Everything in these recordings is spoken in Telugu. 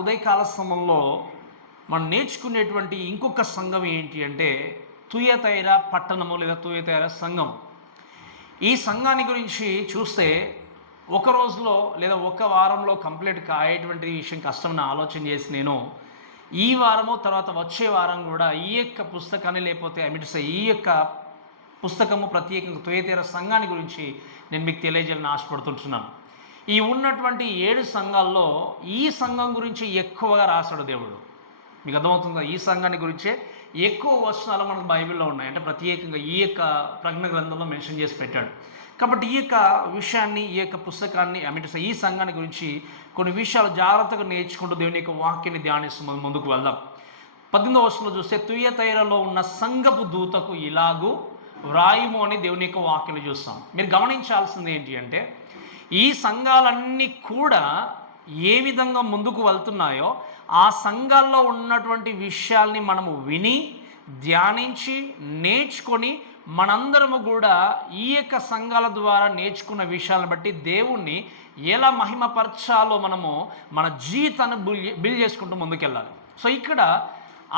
ఉదయకాల సమయంలో మనం నేర్చుకునేటువంటి ఇంకొక సంఘం ఏంటి అంటే తుయతైర పట్టణము లేదా తుయతైర సంఘం. ఈ సంఘాన్ని గురించి చూస్తే ఒక రోజులో లేదా ఒక వారంలో కంప్లీట్ అయ్యేటువంటి విషయం కష్టం ఆలోచన చేసి నేను ఈ వారము తర్వాత వచ్చే వారం కూడా ఈ యొక్క పుస్తకాన్ని లేకపోతే ఈ యొక్క పుస్తకము ప్రత్యేకంగా తుయతైర సంఘాన్ని గురించి నేను మీకు తెలియజేయాలని ఆశపడుతుంటున్నాను. ఈ ఉన్నటువంటి 7 సంఘాల్లో ఈ సంఘం గురించి ఎక్కువగా రాశాడు దేవుడు. మీకు అర్థమవుతుందా? ఈ సంఘాన్ని గురించే ఎక్కువ వచనాలు మనకు బైబిల్లో ఉన్నాయి. అంటే ప్రత్యేకంగా ఈ యొక్క ప్రకటన గ్రంథంలో మెన్షన్ చేసి పెట్టాడు. కాబట్టి ఈ యొక్క విషయాన్ని ఈ యొక్క పుస్తకాన్ని ఈ సంఘాన్ని గురించి కొన్ని విషయాలు జాగ్రత్తగా నేర్చుకుంటూ దేవుని యొక్క వాక్యాన్ని ధ్యానిస్తూ ముందుకు వెళ్దాం. 18వ వచనంలో చూస్తే తుయతైరలో ఉన్న సంఘపు దూతకు ఇలాగూ వ్రాయుము అని దేవుని యొక్క వాక్యాన్ని చూస్తాం. మీరు గమనించాల్సింది ఏంటి అంటే ఈ సంఘాలన్నీ కూడా ఏ విధంగా ముందుకు వెళ్తున్నాయో ఆ సంఘాల్లో ఉన్నటువంటి విషయాల్ని మనము విని ధ్యానించి నేర్చుకొని మనందరము కూడా ఈ యొక్క సంఘాల ద్వారా నేర్చుకున్న విషయాలను బట్టి దేవుణ్ణి ఎలా మహిమపరచాలో మనము మన జీవితాన్ని బిల్డ్ చేసుకుంటూ ముందుకెళ్ళాలి. సో ఇక్కడ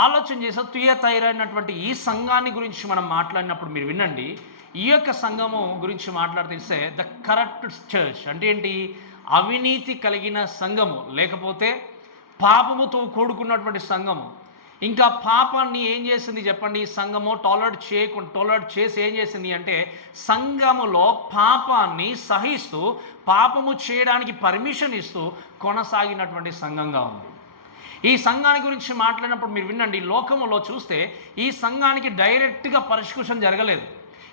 ఆలోచన చేసే తుయతైర అయినటువంటి ఈ సంఘాన్ని గురించి మనం మాట్లాడినప్పుడు మీరు వినండి. ఈ యొక్క సంఘము గురించి మాట్లాడితే ద కరప్ట్ చర్చ్ అంటే ఏంటి? అవినీతి కలిగిన సంఘము, లేకపోతే పాపముతో కూడుకున్నటువంటి సంఘము. ఇంకా పాపాన్ని ఏం చేసింది చెప్పండి? ఈ సంఘము టాలరేట్ చేసి ఏం చేసింది అంటే సంఘములో పాపాన్ని సహిస్తూ పాపము చేయడానికి పర్మిషన్ ఇస్తూ కొనసాగినటువంటి సంఘంగా ఉంది. ఈ సంఘాన్ని గురించి మాట్లాడినప్పుడు మీరు వినండి. లోకములో చూస్తే ఈ సంఘానికి డైరెక్ట్గా పర్సిక్యూషన్ జరగలేదు.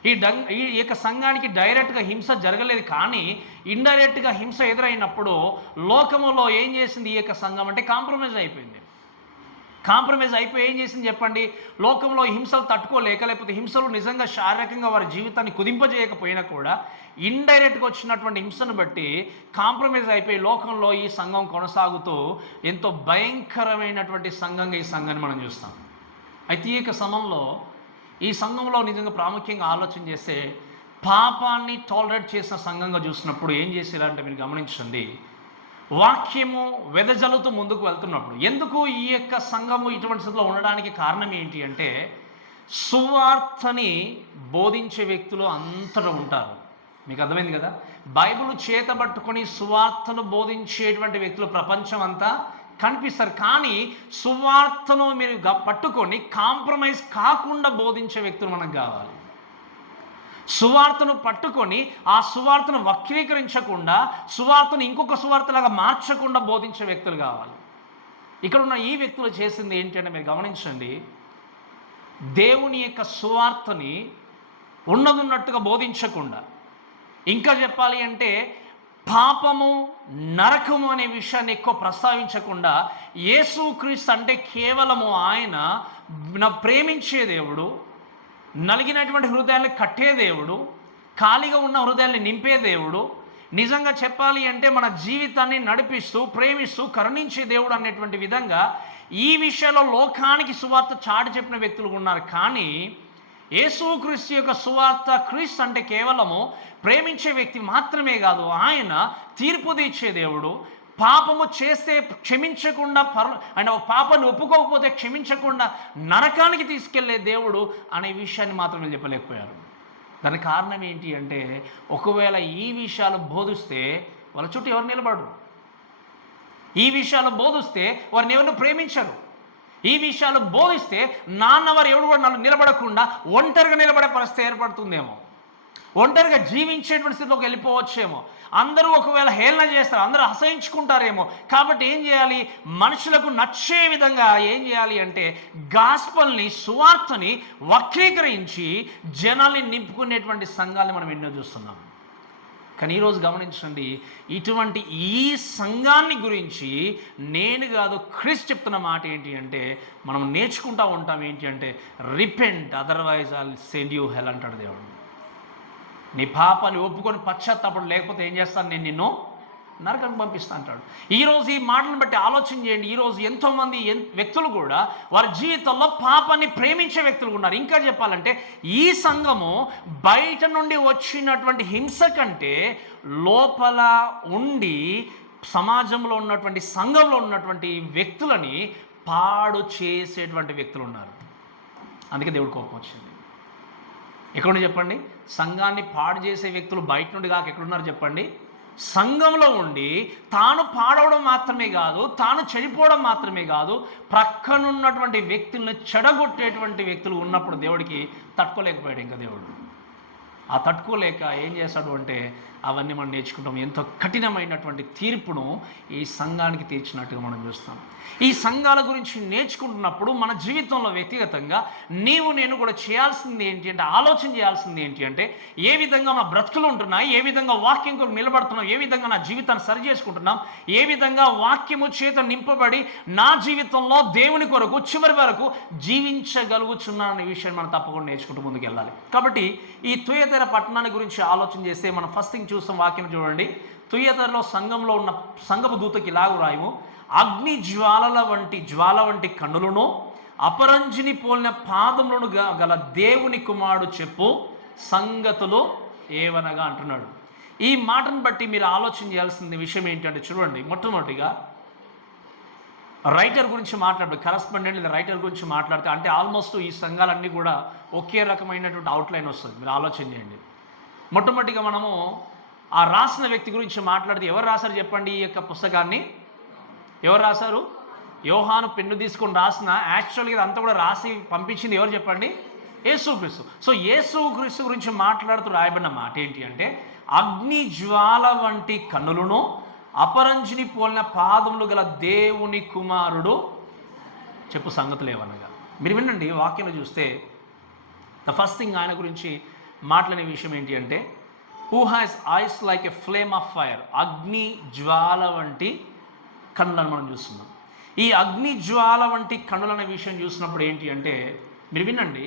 ఈ యొక్క సంఘానికి డైరెక్ట్గా హింస జరగలేదు. కానీ ఇండైరెక్ట్గా హింస ఎదురైనప్పుడు లోకములో ఏం చేసింది ఈ యొక్క సంఘం అంటే కాంప్రమైజ్ అయిపోయింది. కాంప్రమైజ్ అయిపోయి ఏం చేసింది చెప్పండి? లోకంలో హింసలు తట్టుకోలేక, లేకపోతే హింసలు నిజంగా శారీరకంగా వారి జీవితాన్ని కుదింపజేయకపోయినా కూడా ఇండైరెక్ట్గా వచ్చినటువంటి హింసను బట్టి కాంప్రమైజ్ అయిపోయి లోకంలో ఈ సంఘం కొనసాగుతూ ఎంతో భయంకరమైనటువంటి సంఘంగా ఈ సంఘాన్ని మనం చూస్తాం. అయితే ఈ యొక్క సమయంలో ఈ సంఘంలో నిజంగా ప్రాముఖ్యంగా ఆలోచన చేస్తే పాపాన్ని టాలరేట్ చేసిన సంఘంగా చూసినప్పుడు ఏం చేసేలాంటే మీరు గమనించండి. వాక్యము వెదజల్లుతూ ముందుకు వెళ్తున్నప్పుడు ఎందుకు ఈ యొక్క సంఘము ఇటువంటి స్థితిలో ఉండడానికి కారణం ఏంటి అంటే సువార్తని బోధించే వ్యక్తులు అంతటా ఉంటారు. మీకు అర్థమైంది కదా? బైబిల్ చేతబట్టుకొని సువార్తను బోధించేటువంటి వ్యక్తులు ప్రపంచం అంతా కనిపిస్తారు. కానీ సువార్తను మీరు పట్టుకొని కాంప్రమైజ్ కాకుండా బోధించే వ్యక్తులు మనకు కావాలి. సువార్తను పట్టుకొని ఆ సువార్తను వక్రీకరించకుండా, సువార్తను ఇంకొక సువార్తలాగా మార్చకుండా బోధించే వ్యక్తులు కావాలి. ఇక్కడ ఉన్న ఈ వ్యక్తులు చేసింది ఏంటి అంటే మీరు గమనించండి. దేవుని యొక్క సువార్తని ఉన్నదున్నట్టుగా బోధించకుండా, ఇంకా చెప్పాలి అంటే పాపము నరకము అనే విషయాన్ని ఎక్కువ ప్రస్తావించకుండా, యేసుక్రీస్తు అంటే కేవలము ఆయన ప్రేమించే దేవుడు, నలిగినటువంటి హృదయాన్ని కట్టే దేవుడు, ఖాళీగా ఉన్న హృదయాన్ని నింపే దేవుడు, నిజంగా చెప్పాలి అంటే మన జీవితాన్ని నడిపిస్తూ ప్రేమిస్తూ కరుణించే దేవుడు అనేటువంటి విధంగా ఈ విషయంలో లోకానికి సువార్త చాటి చెప్పిన వ్యక్తులు ఉన్నారు. కానీ యేసుక్రీస్తు యొక్క సువార్త, క్రీస్తు అంటే కేవలము ప్రేమించే వ్యక్తి మాత్రమే కాదు, ఆయన తీర్పు తీర్చే దేవుడు. పాపము చేస్తే క్షమించకుండా ఆయన పాపాన్ని ఒప్పుకోకపోతే క్షమించకుండా నరకానికి తీసుకెళ్లే దేవుడు అనే విషయాన్ని మాత్రం వీళ్ళు చెప్పలేకపోయారు. దానికి కారణం ఏంటి అంటే ఒకవేళ ఈ విషయాలు బోధిస్తే వాళ్ళ చుట్టూ ఎవరు నిలబడరు. ఈ విషయాలు బోధిస్తే వారిని ఎవరిని ప్రేమించరు. ఈ విషయాలు బోధిస్తే నాన్నవారు ఎవరు కూడా నిలబడకుండా ఒంటరిగా నిలబడే పరిస్థితి ఏర్పడుతుందేమో, ఒంటరిగా జీవించేటువంటి స్థితిలోకి వెళ్ళిపోవచ్చేమో. అందరూ ఒకవేళ హేళన చేస్తారు, అందరూ అసహించుకుంటారేమో. కాబట్టి ఏం చేయాలి? మనుషులకు నచ్చే విధంగా ఏం చేయాలి అంటే గాస్పల్ని, సువార్తని వక్రీకరించి జనాల్ని నింపుకునేటువంటి సంఘాలని మనం ఎన్నో చూస్తున్నాం. కానీ ఈరోజు గమనించండి, ఇటువంటి ఈ సంఘాన్ని గురించి నేను కాదు క్రీస్తు చెప్తున్న మాట ఏంటి అంటే మనం నేర్చుకుంటూ ఉంటాం. ఏంటి అంటే repent, otherwise I'll send you hell అంటాడు దేవుడు. నీ పాపాన్ని ఒప్పుకొని పశ్చాత్తాపడు, లేకపోతే ఏం చేస్తాను, నేను నిన్ను నరకానికి పంపిస్తా అంటాడు. ఈరోజు ఈ మాటలను బట్టి ఆలోచన చేయండి. ఈరోజు ఎంతోమంది వ్యక్తులు కూడా వారి జీవితంలో పాపాన్ని ప్రేమించే వ్యక్తులు ఉన్నారు. ఇంకా చెప్పాలంటే ఈ సంఘము బయట నుండి వచ్చినటువంటి హింస కంటే లోపల ఉండి సమాజంలో ఉన్నటువంటి సంఘంలో ఉన్నటువంటి వ్యక్తులని పాడు చేసేటువంటి వ్యక్తులు ఉన్నారు. అందుకే దేవుడు కోపం వచ్చింది. ఎక్కడుండి చెప్పండి? సంఘాన్ని పాడు చేసే వ్యక్తులు బయట నుండి కాక ఎక్కడున్నారు చెప్పండి? సంఘంలో ఉండి తాను పాడవడం మాత్రమే కాదు, తాను చెడిపోవడం మాత్రమే కాదు, ప్రక్కనున్నటువంటి వ్యక్తులను చెడగొట్టేటువంటి వ్యక్తులు ఉన్నప్పుడు దేవుడికి తట్టుకోలేకపోయాడు. ఇంకా దేవుడు ఆ తట్టుకోలేక ఏం చేశాడు అంటే అవన్నీ మనం నేర్చుకుంటాం. ఎంతో కఠినమైనటువంటి తీర్పును ఈ సంఘానికి తీర్చినట్టుగా మనం చూస్తాం. ఈ సంఘాల గురించి నేర్చుకుంటున్నప్పుడు మన జీవితంలో వ్యక్తిగతంగా నీవు నేను కూడా చేయాల్సింది ఏంటి అంటే, ఆలోచన చేయాల్సింది ఏంటి అంటే, ఏ విధంగా మన బ్రతుకులు ఉంటున్నాయి, ఏ విధంగా వాక్యం కొరకు నిలబడుతున్నాం, ఏ విధంగా నా జీవితాన్ని సరి చేసుకుంటున్నాం, ఏ విధంగా వాక్యము చేత నింపబడి నా జీవితంలో దేవుని కొరకు చివరి వరకు జీవించగలుగుతున్నాననే విషయాన్ని మనం తప్పకుండా నేర్చుకుంటూ ముందుకు వెళ్ళాలి. కాబట్టి ఈ తుయతెర పట్టణాన్ని గురించి ఆలోచన చేస్తే మనం ఫస్ట్ థింగ్ చూస్తాం. వాక్యం చూడండి. తుయతెరలో సంఘంలో ఉన్న సంఘపు దూతకి ఇలాగ రాయము, అగ్ని జ్వాల వంటి కన్నులను అపరంజిని పోలిన పాదములను గల దేవుని కుమారుడు చెప్పు సంగతులు ఏవనగా అంటున్నాడు. ఈ మాటను బట్టి మీరు ఆలోచన చేయాల్సిన విషయం ఏంటంటే, చూడండి, మొట్టమొదటిగా రైటర్ గురించి మాట్లాడు, కరస్పాండెంట్ లేదా రైటర్ గురించి మాట్లాడితే అంటే ఆల్మోస్ట్ ఈ సంఘాలన్నీ కూడా ఒకే రకమైనటువంటి అవుట్లైన్ వస్తుంది. మీరు ఆలోచన చేయండి. మొట్టమొదటిగా మనము ఆ రాసిన వ్యక్తి గురించి మాట్లాడితే ఎవరు రాశారు చెప్పండి? ఈ యొక్క పుస్తకాన్ని ఎవరు రాశారు? యోహాను పెన్ను తీసుకొని రాసిన, యాక్చువల్గా ఇదంతా కూడా రాసి పంపించింది ఎవరు చెప్పండి? యేసుక్రీస్తు. సో యేసుక్రీస్తు గురించి మాట్లాడుతూ రాయబడిన మాట ఏంటి అంటే, అగ్ని జ్వాల వంటి కన్నులను అపరంజిని పోలిన పాదములు గల దేవుని కుమారుడు చెప్పు సంగతులు ఏవనగా. మీరు వినండి, వాక్యంలో చూస్తే ద ఫస్ట్ థింగ్ ఆయన గురించి మాట్లాడే విషయం ఏంటి అంటే, who has ice like a flame of fire. అగ్ని జ్వాల వంటి కన్నులను మనం చూస్తున్నాం. ఈ అగ్ని జ్వాల వంటి కన్నులనే విషయం చూసినప్పుడు ఏంటి అంటే, మీరు వినండి,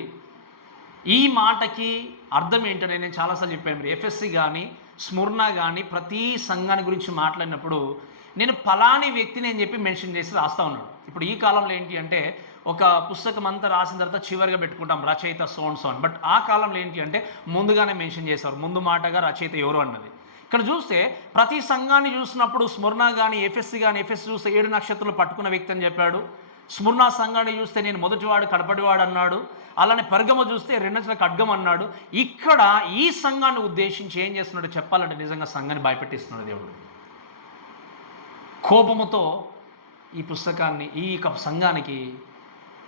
ఈ మాటకి అర్థం ఏంటనే నేను చాలాసార్లు చెప్పాను. మీరు ఎఫ్ఎస్సి కానీ స్ముర్ణ కానీ ప్రతి సంఘాన్ని గురించి మాట్లాడినప్పుడు నేను ఫలాని వ్యక్తిని అని చెప్పి మెన్షన్ చేసి రాస్తూ ఉన్నాడు. ఇప్పుడు ఈ కాలంలో ఏంటి అంటే, ఒక పుస్తకం అంతా రాసిన తర్వాత చివరిగా పెట్టుకుంటాం రచయిత సోన్ సోన్. బట్ ఆ కాలంలో ఏంటి అంటే ముందుగానే మెన్షన్ చేశారు, ముందు మాటగా రచయిత ఎవరు అన్నది. ఇక్కడ చూస్తే ప్రతి సంఘాన్ని చూసినప్పుడు స్ముర్ణ కానీ ఎఫ్ఎస్సి కానీ, ఎఫ్ఎస్సి చూస్తే 7 నక్షత్రాలు పట్టుకున్న వ్యక్తి అని చెప్పాడు. స్ముర్ణ సంఘాన్ని చూస్తే నేను మొదటివాడు కడపడివాడు అన్నాడు. అలానే పెర్గమ చూస్తే 2 నక్షల ఖడ్గం అన్నాడు. ఇక్కడ ఈ సంఘాన్ని ఉద్దేశించి ఏం చేస్తున్నాడు చెప్పాలంటే, నిజంగా సంఘాన్ని భయపెట్టిస్తున్నాడు దేవుడు. కోపముతో ఈ పుస్తకాన్ని, ఈ సంఘానికి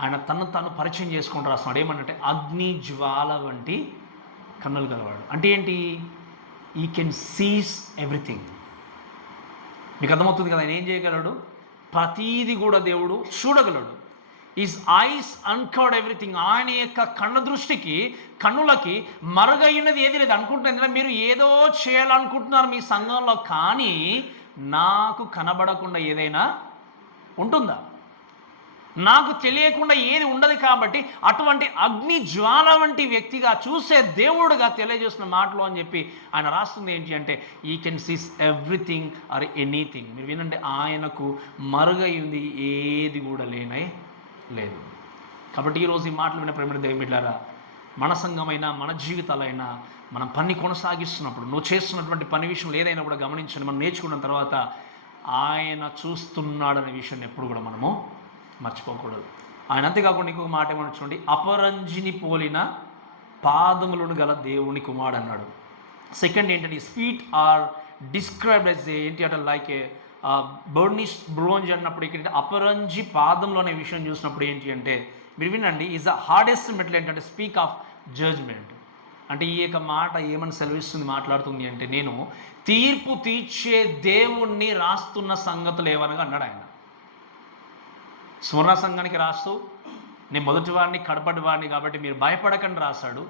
ఆయన తను తాను పరిచయం చేసుకుంటూ రాస్తున్నాడు. ఏమనంటే, అగ్ని జ్వాల వంటి కన్నులు గలవాడు. అంటే ఏంటి? ఈ కెన్ సీస్ ఎవ్రీథింగ్. మీకు అర్థమవుతుంది కదా, ఆయన ఏం చేయగలడు? ప్రతీది కూడా దేవుడు చూడగలడు. Is eyes uncovered everything. ఆయన యొక్క కన్నులకి మరుగైనది ఏది లేదు. అనుకుంటున్నారు మీరు ఏదో చేయాలనుకుంటున్నారు మీ సంఘంలో, కానీ నాకు కనబడకుండా ఏదైనా ఉంటుందా? నాకు తెలియకుండా ఏది ఉండదు. కాబట్టి అటువంటి అగ్ని జ్వాల వంటి వ్యక్తిగా చూసే దేవుడుగా తెలియజేసిన మాటలు అని చెప్పి ఆయన రాస్తుంది ఏంటి అంటే, ఈ can Cs everything or anything. మీరు వినండి, ఆయనకు మరుగై ఉంది ఏది కూడా లేనే లేదు. కాబట్టి ఈరోజు ఈ మాటలు విన్న ప్రేమ దేవులారా, మన సంఘమైనా మన జీవితాలైనా మనం పని కొనసాగిస్తున్నప్పుడు నువ్వు చేస్తున్నటువంటి పని విషయంలో ఏదైనా కూడా గమనించండి. మనం నేర్చుకున్న తర్వాత ఆయన చూస్తున్నాడనే విషయాన్ని ఎప్పుడు కూడా మనము మర్చిపోకూడదు. ఆయన అంతేకాకుండా ఇంకొక మాట ఏమన్నా చూడండి, అపరంజిని పోలిన పాదములను గల దేవుని కుమారుడు అన్నాడు. సెకండ్ ఏంటంటే, స్వీట్ ఆర్ డిస్క్రైబ్డ్ యాజ్ ఏంటి అంటే లైక్ ఏ బర్నిష్ బ్రోంజ్ అన్నప్పుడు ఇక్కడ అపరంజి పాదంలో అనే విషయం చూసినప్పుడు ఏంటి అంటే, మీరు వినండి, ఈజ్ ద హార్డెస్ట్ మెటల్ ఏంటంటే స్పీక్ ఆఫ్ జడ్జ్మెంట్. అంటే ఈ యొక్క మాట ఏమని సెలవిస్తుంది, మాట్లాడుతుంది అంటే, నేను తీర్పు తీర్చే దేవుణ్ణి రాస్తున్న సంగతులు ఏవనగా అన్నాడు ఆయన. స్వర్ణ సంఘానికి రాస్తూ నేను మొదటివాడిని కడపటివాడిని కాబట్టి మీరు భయపడకండి రాశాడు.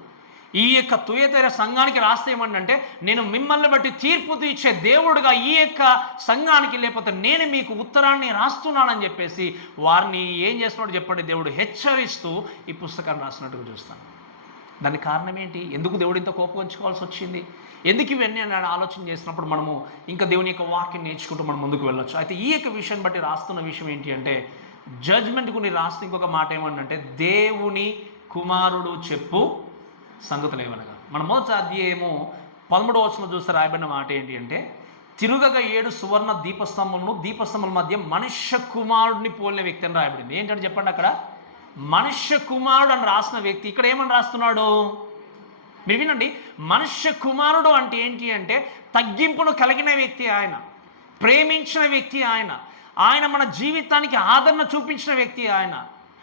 ఈ యొక్క తుయతెర సంఘానికి రాస్తే ఏమంటే, నేను మిమ్మల్ని బట్టి తీర్పు తీర్చే దేవుడుగా ఈ యొక్క సంఘానికి, లేకపోతే నేను మీకు ఉత్తరాన్ని రాస్తున్నానని చెప్పేసి వారిని ఏం చేస్తున్నాడు చెప్పండి, దేవుడు హెచ్చరిస్తూ ఈ పుస్తకాన్ని రాసినట్టుగా చూస్తాను. దానికి కారణం ఏంటి? ఎందుకు దేవుడు ఇంత కోపగించుకోవాల్సి వచ్చింది? ఎందుకు ఇవన్నీ నేను ఆలోచన చేసినప్పుడు మనము ఇంకా దేవుని యొక్క వాక్యం నేర్చుకుంటూ మనం ముందుకు వెళ్ళొచ్చు. అయితే ఈ యొక్క విషయాన్ని బట్టి రాస్తున్న విషయం ఏంటి అంటే, జడ్జ్మెంట్ గురించి రాస్తూ ఇంకొక మాట ఏమన్నంటే, దేవుని కుమారుడు చెప్పు సంగతులు ఏమనగా. మన మొదటి అధ్యాయము 13వ వచనంలో చూస్తే రాయబడిన మాట ఏంటి అంటే, తిరుగగా 7 సువర్ణ దీపస్తంభములను, దీపస్తంభముల మధ్య మనుష్య కుమారుడిని పోలిన వ్యక్తి అని రాయబడింది. ఏంటంటే చెప్పండి, అక్కడ మనుష్య కుమారుడు అని రాసిన వ్యక్తి ఇక్కడ ఏమని రాస్తున్నాడు? మీరు వినండి. మనుష్య కుమారుడు అంటే ఏంటి అంటే తగ్గింపును కలిగిన వ్యక్తి ఆయన, ప్రేమించిన వ్యక్తి ఆయన, ఆయన మన జీవితానికి ఆదరణ చూపించిన వ్యక్తి ఆయన,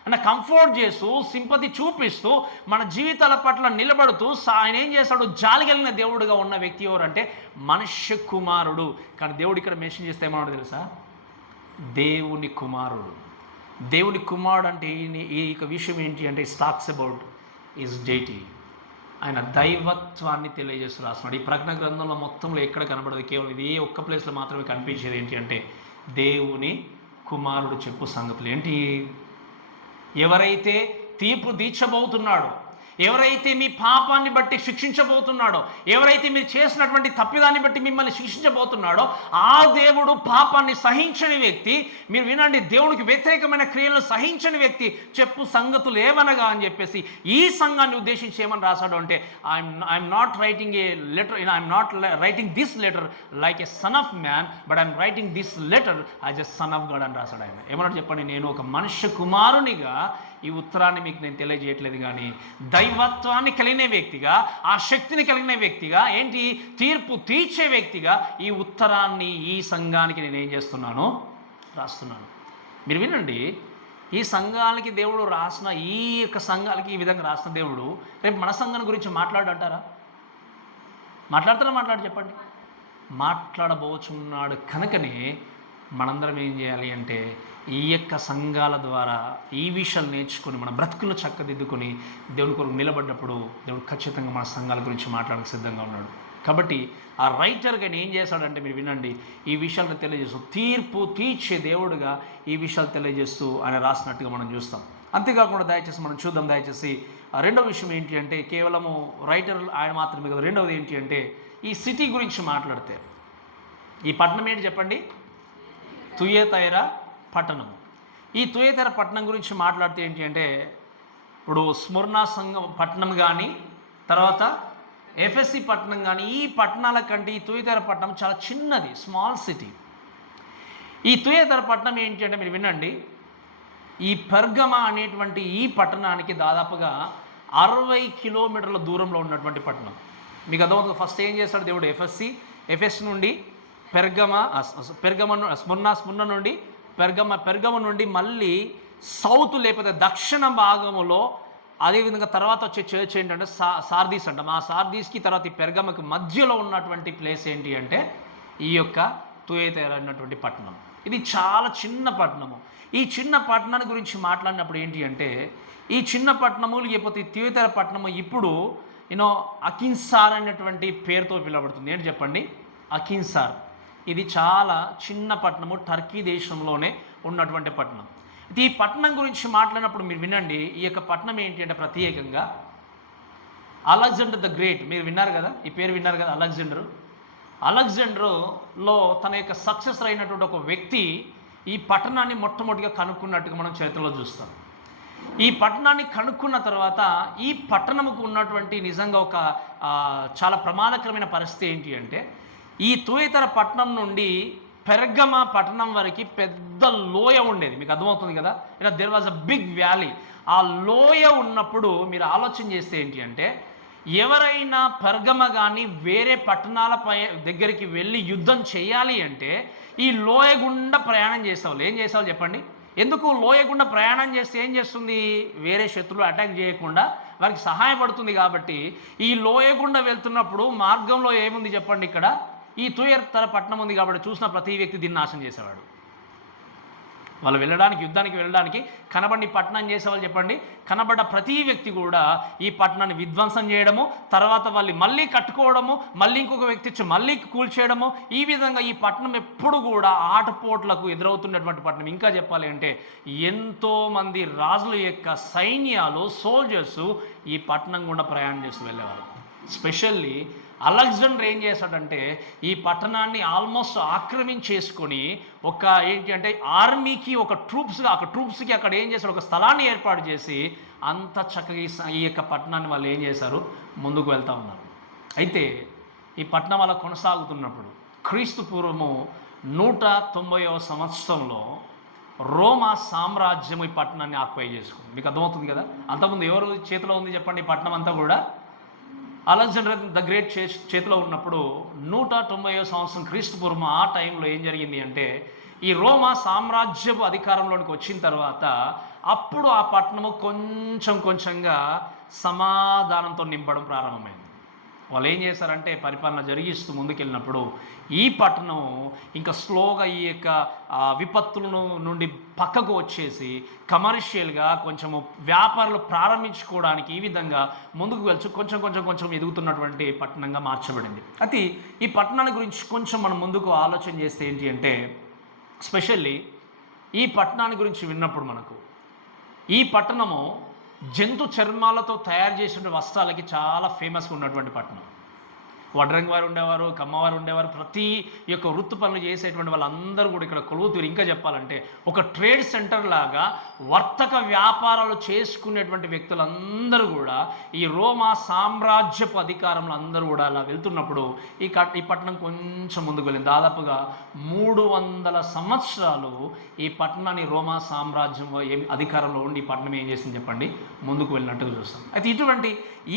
అంటే కంఫర్ట్ చేస్తూ సింపతి చూపిస్తూ మన జీవితాల పట్ల నిలబడుతూ ఆయన ఏం చేస్తాడు? జాలిగలిగిన దేవుడుగా ఉన్న వ్యక్తి ఎవరంటే మనుష్య కుమారుడు. కానీ దేవుడు ఇక్కడ మెన్షన్ చేస్తే ఏమన్నాడు తెలుసా? దేవుని కుమారుడు. దేవుని కుమారుడు అంటే ఈ విషయం ఏంటి అంటే టాక్స్ అబౌట్ ఈజ్ డైటీ. ఆయన దైవత్వాన్ని తెలియజేస్తూ రాస్తున్నాడు. ఈ ప్రకటన గ్రంథంలో మొత్తంలో ఎక్కడ కనబడదు, కేవలం ఇది ఒక్క ప్లేస్లో మాత్రమే కనిపించేది. ఏంటి అంటే దేవుని కుమారుడు చెప్పు సంగతులు ఏంటి? ఎవరైతే తీర్పు తీర్చబోతున్నాడో, ఎవరైతే మీ పాపాన్ని బట్టి శిక్షించబోతున్నాడో, ఎవరైతే మీరు చేసినటువంటి తప్పిదాన్ని బట్టి మిమ్మల్ని శిక్షించబోతున్నాడో ఆ దేవుడు పాపాన్ని సహించని వ్యక్తి. మీరు వినండి, దేవునికి వ్యతిరేకమైన క్రియలను సహించని వ్యక్తి చెప్పు సంగతులు ఏవనగా అని చెప్పేసి ఈ సంఘాన్ని ఉద్దేశించి ఏమని రాశాడు అంటే I'm not writing A letter, I'm not writing this letter like a son of man, but I'm writing this letter as a son of God అని రాశాడు ఆయన. ఏమన్నా చెప్పండి, నేను ఒక మనుష్య కుమారునిగా ఈ ఉత్తరాన్ని మీకు నేను తెలియజేయట్లేదు, కానీ దైవత్వాన్ని కలిగిన వ్యక్తిగా, ఆ శక్తిని కలిగిన వ్యక్తిగా, ఏంటి తీర్పు తీర్చే వ్యక్తిగా ఈ ఉత్తరాన్ని ఈ సంఘానికి నేను ఏం చేస్తున్నాను? రాస్తున్నాను. మీరు వినండి, ఈ సంఘానికి దేవుడు రాసిన, ఈ యొక్క సంఘాలకి ఈ విధంగా రాసిన దేవుడు రేపు మన సంఘం గురించి మాట్లాడంటారా? మాట్లాడతారా? చెప్పండి. మాట్లాడబోచున్నాడు. కనుకనే మనందరం ఏం చేయాలి అంటే ఈ యొక్క సంఘాల ద్వారా ఈ విషయాలు నేర్చుకొని మన బ్రతుకులు చక్కదిద్దుకొని దేవుని కొరకు నిలబడ్డప్పుడు దేవుడు ఖచ్చితంగా మన సంఘాల గురించి మాట్లాడడానికి సిద్ధంగా ఉన్నాడు. కాబట్టి ఆ రైటర్గా ఆయన ఏం చేశాడంటే మీరు వినండి, ఈ విషయాలను తెలియజేస్తూ తీర్పు తీర్చే దేవుడుగా ఈ విషయాలు తెలియజేస్తూ ఆయన రాసినట్టుగా మనం చూస్తాం. అంతేకాకుండా దయచేసి మనం చూద్దాం. దయచేసి రెండవ విషయం ఏంటి అంటే కేవలము రైటర్ ఆయన మాత్రమే కదా. రెండవది ఏంటి అంటే ఈ సిటీ గురించి మాట్లాడితే, ఈ పట్టణం ఏంటి చెప్పండి? తుయతైరా పట్టణం. ఈ తుయతైరా పట్టణం గురించి మాట్లాడితే ఏంటి అంటే ఇప్పుడు స్ముర్నా సంఘం పట్టణం కానీ, తర్వాత ఎఫ్ఎస్సి పట్టణం కానీ, ఈ పట్టణాల కంటే ఈ తుయతైరా పట్టణం చాలా చిన్నది, స్మాల్ సిటీ. ఈ తుయతైరా పట్టణం ఏంటి అంటే మీరు వినండి, ఈ పెర్గమా అనేటువంటి ఈ పట్టణానికి దాదాపుగా 60 కిలోమీటర్ల దూరంలో ఉన్నటువంటి పట్టణం. మీకు అర్థమవుతుంది. ఫస్ట్ ఏం చేస్తాడు దేవుడు? ఎఫెస్ నుండి స్ముర్నా నుండి పెర్గమ నుండి మళ్ళీ సౌత్ లేకపోతే దక్షిణ భాగంలో, అదేవిధంగా తర్వాత వచ్చే చర్చ్ ఏంటంటే సార్దీస్ అంటాం. ఆ సార్దీస్కి తర్వాత ఈ పెర్గమకి మధ్యలో ఉన్నటువంటి ప్లేస్ ఏంటి అంటే ఈ యొక్క తుయతైరా అన్నటువంటి పట్టణం. ఇది చాలా చిన్న పట్టణము. ఈ చిన్న పట్టణాన్ని గురించి మాట్లాడినప్పుడు ఏంటి అంటే ఈ చిన్న పట్టణము లేకపోతే తుయతైరా పట్టణము ఇప్పుడు అకిన్సార్ అనేటువంటి పేరుతో పిలువబడుతుంది. ఏంటి చెప్పండి? అకిన్సార్. ఇది చాలా చిన్న పట్టణము, టర్కీ దేశంలోనే ఉన్నటువంటి పట్టణం. ఈ పట్టణం గురించి మాట్లాడినప్పుడు మీరు వినండి, ఈ యొక్క పట్టణం ఏంటి అంటే ప్రత్యేకంగా అలెగ్జాండర్ ద గ్రేట్. మీరు విన్నారు కదా, ఈ పేరు విన్నారు కదా, అలెగ్జాండర్లో తన యొక్క సక్సెసర్ అయినటువంటి ఒక వ్యక్తి ఈ పట్టణాన్ని మొట్టమొదటిగా కనుక్కున్నట్టుగా మనం చరిత్రలో చూస్తాం. ఈ పట్టణాన్ని కనుక్కున్న తర్వాత ఈ పట్టణముకు ఉన్నటువంటి నిజంగా ఒక చాలా ప్రమాదకరమైన పరిస్థితి ఏంటి అంటే ఈ తుయతైరా పట్టణం నుండి పెర్గమా పట్టణం వరకు పెద్ద లోయ ఉండేది. మీకు అర్థమవుతుంది కదా, there was a big valley. ఆ లోయ ఉన్నప్పుడు మీరు ఆలోచన చేస్తే ఏంటి అంటే ఎవరైనా పెర్గమ కానీ వేరే పట్టణాల దగ్గరికి వెళ్ళి యుద్ధం చేయాలి అంటే ఈ లోయ గుండా ప్రయాణం చేసేవాళ్ళు. ఏం చేసేవాళ్ళు చెప్పండి? ఎందుకు? లోయ గుండా ప్రయాణం చేస్తే ఏం చేస్తుంది? వేరే శత్రువులు అటాక్ చేయకుండా వారికి సహాయపడుతుంది. కాబట్టి ఈ లోయ గుండా వెళ్తున్నప్పుడు మార్గంలో ఏముంది చెప్పండి? ఇక్కడ ఈ తుయతైరా పట్టణం ఉంది. కాబట్టి చూసిన ప్రతి వ్యక్తి దీన్ని నాశనం చేసేవాడు. వాళ్ళు వెళ్ళడానికి, యుద్ధానికి వెళ్ళడానికి కనబడి పట్టణం చేసేవాళ్ళు చెప్పండి. కనబడ్డ ప్రతి వ్యక్తి కూడా ఈ పట్టణాన్ని విధ్వంసం చేయడము, తర్వాత వాళ్ళు మళ్ళీ కట్టుకోవడము, మళ్ళీ ఇంకొక వ్యక్తి వచ్చి మళ్ళీ కూల్చేయడము, ఈ విధంగా ఈ పట్టణం ఎప్పుడు కూడా ఆటపోట్లకు ఎదురవుతున్నటువంటి పట్టణం. ఇంకా చెప్పాలి అంటే ఎంతోమంది రాజుల యొక్క సైన్యాలు, సోల్జర్స్ ఈ పట్టణం గుండా ప్రయాణం చేస్తూ వెళ్ళేవారు. స్పెషల్లీ అలెగ్జాండర్ ఏం చేశాడంటే ఈ పట్టణాన్ని ఆల్మోస్ట్ ఆక్రమించేసుకొని ఒక ఏంటి అంటే ఆర్మీకి ఒక ట్రూప్స్కి అక్కడ ఏం చేశాడు? ఒక స్థలాన్ని ఏర్పాటు చేసి అంత చక్కగా ఈ యొక్క పట్టణాన్ని వాళ్ళు ఏం చేశారు? ముందుకు వెళ్తూ ఉన్నారు. అయితే ఈ పట్టణం అలా కొనసాగుతున్నప్పుడు క్రీస్తు పూర్వము 190వ సంవత్సరంలో రోమా సామ్రాజ్యం ఈ పట్టణాన్ని ఆక్యుపై చేసుకుంది. మీకు అర్థమవుతుంది కదా. అంతకుముందు ఎవరు చేతిలో ఉంది చెప్పండి? ఈ పట్టణం అంతా కూడా అలెగ్జాండర్ ద గ్రేట్ చేతిలో ఉన్నప్పుడు 190వ సంవత్సరం క్రీస్తు పూర్వం ఆ టైంలో ఏం జరిగింది అంటే, ఈ రోమా సామ్రాజ్యపు అధికారంలోనికి వచ్చిన తర్వాత అప్పుడు ఆ పట్టణము కొంచెం కొంచెంగా సమాధానంతో నింపడం ప్రారంభమైంది. వాళ్ళు ఏం చేశారంటే, పరిపాలన జరిగిస్తూ ముందుకెళ్ళినప్పుడు ఈ పట్టణం ఇంకా స్లోగా ఈ యొక్క విపత్తులను నుండి పక్కకు వచ్చేసి కమర్షియల్గా కొంచెము వ్యాపారాలు ప్రారంభించుకోవడానికి ఈ విధంగా ముందుకు వెళ్ళి కొంచెం ఎదుగుతున్నటువంటి పట్టణంగా మార్చబడింది. అయితే ఈ పట్టణాన్ని గురించి కొంచెం మనం ముందుకు ఆలోచన చేస్తే ఏంటి అంటే, స్పెషల్లీ ఈ పట్టణాన్ని గురించి విన్నప్పుడు మనకు ఈ పట్టణము జంతు చర్మాలతో తయారు చేసిన వస్త్రాలకి చాలా ఫేమస్గా ఉన్నటువంటి పట్టణం. వడ్రంగి వారు ఉండేవారు, కమ్మవారు ఉండేవారు, ప్రతి యొక్క వృత్తి పనులు చేసేటువంటి వాళ్ళందరూ కూడా ఇక్కడ కొలువుతూరు. ఇంకా చెప్పాలంటే ఒక ట్రేడ్ సెంటర్ లాగా వర్తక వ్యాపారాలు చేసుకునేటువంటి వ్యక్తులందరూ కూడా ఈ రోమా సామ్రాజ్యపు అధికారంలో అందరూ కూడా అలా వెళ్తున్నప్పుడు ఈ పట్టణం కొంచెం ముందుకు వెళ్ళింది. దాదాపుగా 300 సంవత్సరాలు ఈ పట్టణాన్ని రోమా సామ్రాజ్యం అధికారంలో ఉండి ఈ పట్టణం ఏం చేసింది చెప్పండి, ముందుకు వెళ్ళినట్టుగా చూస్తాం. అయితే ఇటువంటి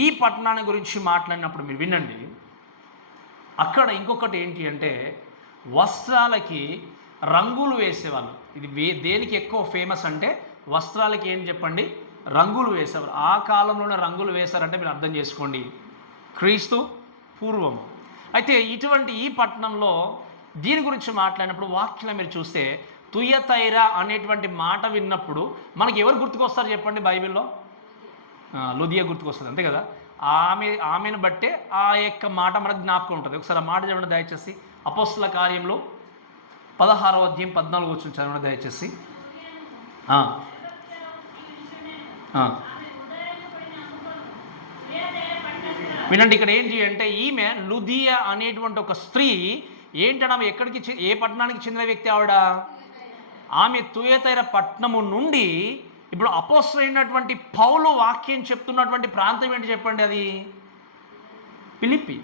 ఈ పట్టణాన్ని గురించి మాట్లాడినప్పుడు మీరు వినండి, అక్కడ ఇంకొకటి ఏంటి అంటే, వస్త్రాలకి రంగులు వేసేవాళ్ళు. ఇది దేనికి ఎక్కువ ఫేమస్ అంటే వస్త్రాలకి ఏం చెప్పండి, రంగులు వేసేవారు. ఆ కాలంలోనే రంగులు వేశారంటే మీరు అర్థం చేసుకోండి, క్రీస్తు పూర్వం. అయితే ఇటువంటి ఈ పట్టణంలో దీని గురించి మాట్లాడినప్పుడు వాక్యంలో మీరు చూస్తే తుయతైరా అనేటువంటి మాట విన్నప్పుడు మనకి ఎవరు గుర్తుకొస్తారు చెప్పండి? బైబిల్లో లుదియా గుర్తుకొస్తుంది, అంతే కదా. ఆమెను బట్టే ఆ యొక్క మాట మనకు జ్ఞాపకం ఉంటుంది. ఒకసారి ఆ మాట చదవండి దయచేసి. అపోస్తల కార్యంలో 16వ అధ్యాయం 14 వచ్చిన చదవండి దయచేసి. వినండి, ఇక్కడ ఏంటి అంటే, ఈమె లుదియా అనేటువంటి ఒక స్త్రీ ఏంటంటే, ఆమె ఎక్కడికి, ఏ పట్టణానికి చెందిన వ్యక్తి ఆవిడ? ఆమె తుయతైర పట్టణము నుండి ఇప్పుడు అపోస్తలుడైనటువంటి పౌలు వాక్యం చెప్తున్నటువంటి ప్రాంతం ఏంటి చెప్పండి? అది ఫిలిప్పి.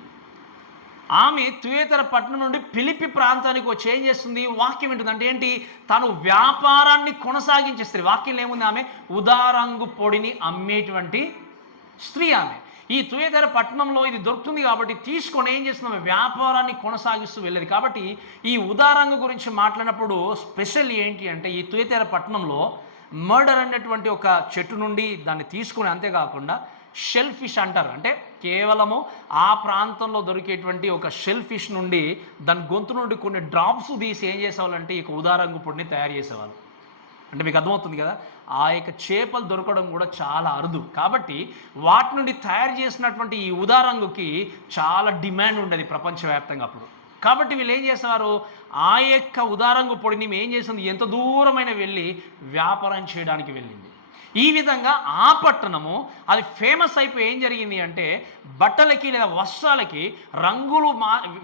ఆమె తుయతైర పట్టణం నుండి ఫిలిప్పి ప్రాంతానికి వచ్చి ఏం చేస్తుంది? వాక్యం ఏంటుంది అంటే ఏంటి? తను వ్యాపారాన్ని కొనసాగించే స్త్రీ. వాక్యం ఏముంది? ఆమె ఉదారంగు పొడిని అమ్మేటువంటి స్త్రీ. ఆమె ఈ తుయతైర పట్టణంలో ఇది దొరుకుతుంది కాబట్టి తీసుకొని ఏం చేస్తుంది? వ్యాపారాన్ని కొనసాగిస్తూ వెళ్ళేది. కాబట్టి ఈ ఉదారంగు గురించి మాట్లాడినప్పుడు స్పెషల్ ఏంటి అంటే, ఈ తుయతైర పట్టణంలో మర్డర్ అనేటువంటి ఒక చెట్టు నుండి దాన్ని తీసుకుని, అంతేకాకుండా షెల్ ఫిష్ అంటారు, అంటే కేవలము ఆ ప్రాంతంలో దొరికేటువంటి ఒక షెల్ ఫిష్ నుండి దాని గొంతు నుండి కొన్ని డ్రాప్స్ తీసి ఏం చేసేవాళ్ళంటే ఈ ఉదారంగు పొడిని తయారు చేసేవాళ్ళు. అంటే మీకు అర్థమవుతుంది కదా, ఆ యొక్క చేపలు దొరకడం కూడా చాలా అరుదు. కాబట్టి వాటి నుండి తయారు చేసినటువంటి ఈ ఉదారంగుకి చాలా డిమాండ్ ఉండేది ప్రపంచవ్యాప్తంగా అప్పుడు. కాబట్టి వీళ్ళు ఏం చేసేవారు? ఆ యొక్క ఉదారంగు పొడిని ఏం చేసింది? ఎంత దూరమైన వెళ్ళి వ్యాపారం చేయడానికి వెళ్ళింది. ఈ విధంగా ఆ పట్టణము అది ఫేమస్ అయిపోయి ఏం జరిగింది అంటే, బట్టలకి లేదా వస్త్రాలకి రంగులు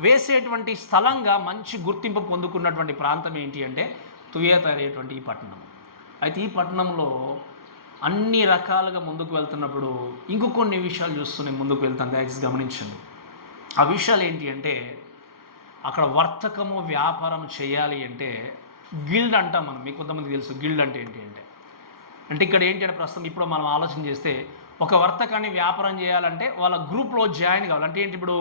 వేసేటువంటి స్థలంగా మంచి గుర్తింపు పొందుకున్నటువంటి ప్రాంతం ఏంటి అంటే తుయతైరైనటువంటి ఈ పట్టణం. అయితే ఈ పట్టణంలో అన్ని రకాలుగా ముందుకు వెళ్తున్నప్పుడు ఇంకో కొన్ని విషయాలు చూస్తూనే ముందుకు వెళ్తాను, దయచేసి గమనించండి. ఆ విషయాలు ఏంటి అంటే, అక్కడ వర్తకము వ్యాపారం చేయాలి అంటే గిల్డ్ అంటాం మనం. మీకు కొంతమంది తెలుసు గిల్డ్ అంటే ఏంటి అంటే ఇక్కడ ఏంటి అంటే, ప్రస్తుతం ఇప్పుడు మనం ఆలోచన చేస్తే ఒక వర్తకాన్ని వ్యాపారం చేయాలంటే వాళ్ళ గ్రూప్లో జాయిన్ కావాలి. అంటే ఏంటి? ఇప్పుడు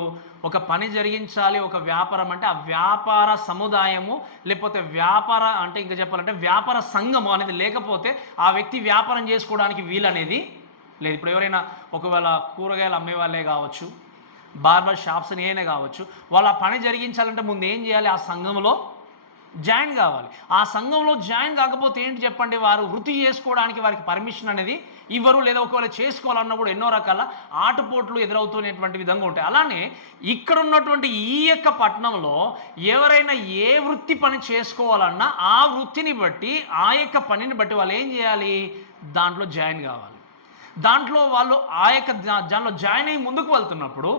ఒక పని జరిగించాలి, ఒక వ్యాపారం అంటే ఆ వ్యాపార సముదాయము లేకపోతే వ్యాపార అంటే ఇంకా చెప్పాలంటే వ్యాపార సంఘము అనేది లేకపోతే ఆ వ్యక్తి వ్యాపారం చేసుకోవడానికి వీలనేది లేదు. ఇప్పుడు ఎవరైనా ఒకవేళ కూరగాయలు అమ్మే వాళ్ళే కావచ్చు, బార్బర్ షాప్స్ ఏనే కావచ్చు, వాళ్ళు ఆ పని జరిగించాలంటే ముందు ఏం చేయాలి? ఆ సంఘంలో జాయిన్ కావాలి. ఆ సంఘంలో జాయిన్ కాకపోతే ఏంటి చెప్పండి? వారు వృత్తి చేసుకోవడానికి వారికి పర్మిషన్ అనేది ఇవ్వరు, లేదా ఒకవేళ చేసుకోవాలన్నా కూడా ఎన్నో రకాల ఆటుపోట్లు ఎదురవుతున్నటువంటి విధంగా ఉంటాయి. అలానే ఇక్కడ ఉన్నటువంటి ఈ యొక్క పట్టణంలో ఎవరైనా ఏ వృత్తి పని చేసుకోవాలన్నా ఆ వృత్తిని బట్టి, ఆ యొక్క పనిని బట్టి వాళ్ళు ఏం చేయాలి? దాంట్లో జాయిన్ కావాలి. దాంట్లో వాళ్ళు ఆ యొక్క దాంట్లో జాయిన్ అయ్యి ముందుకు వెళ్తున్నప్పుడు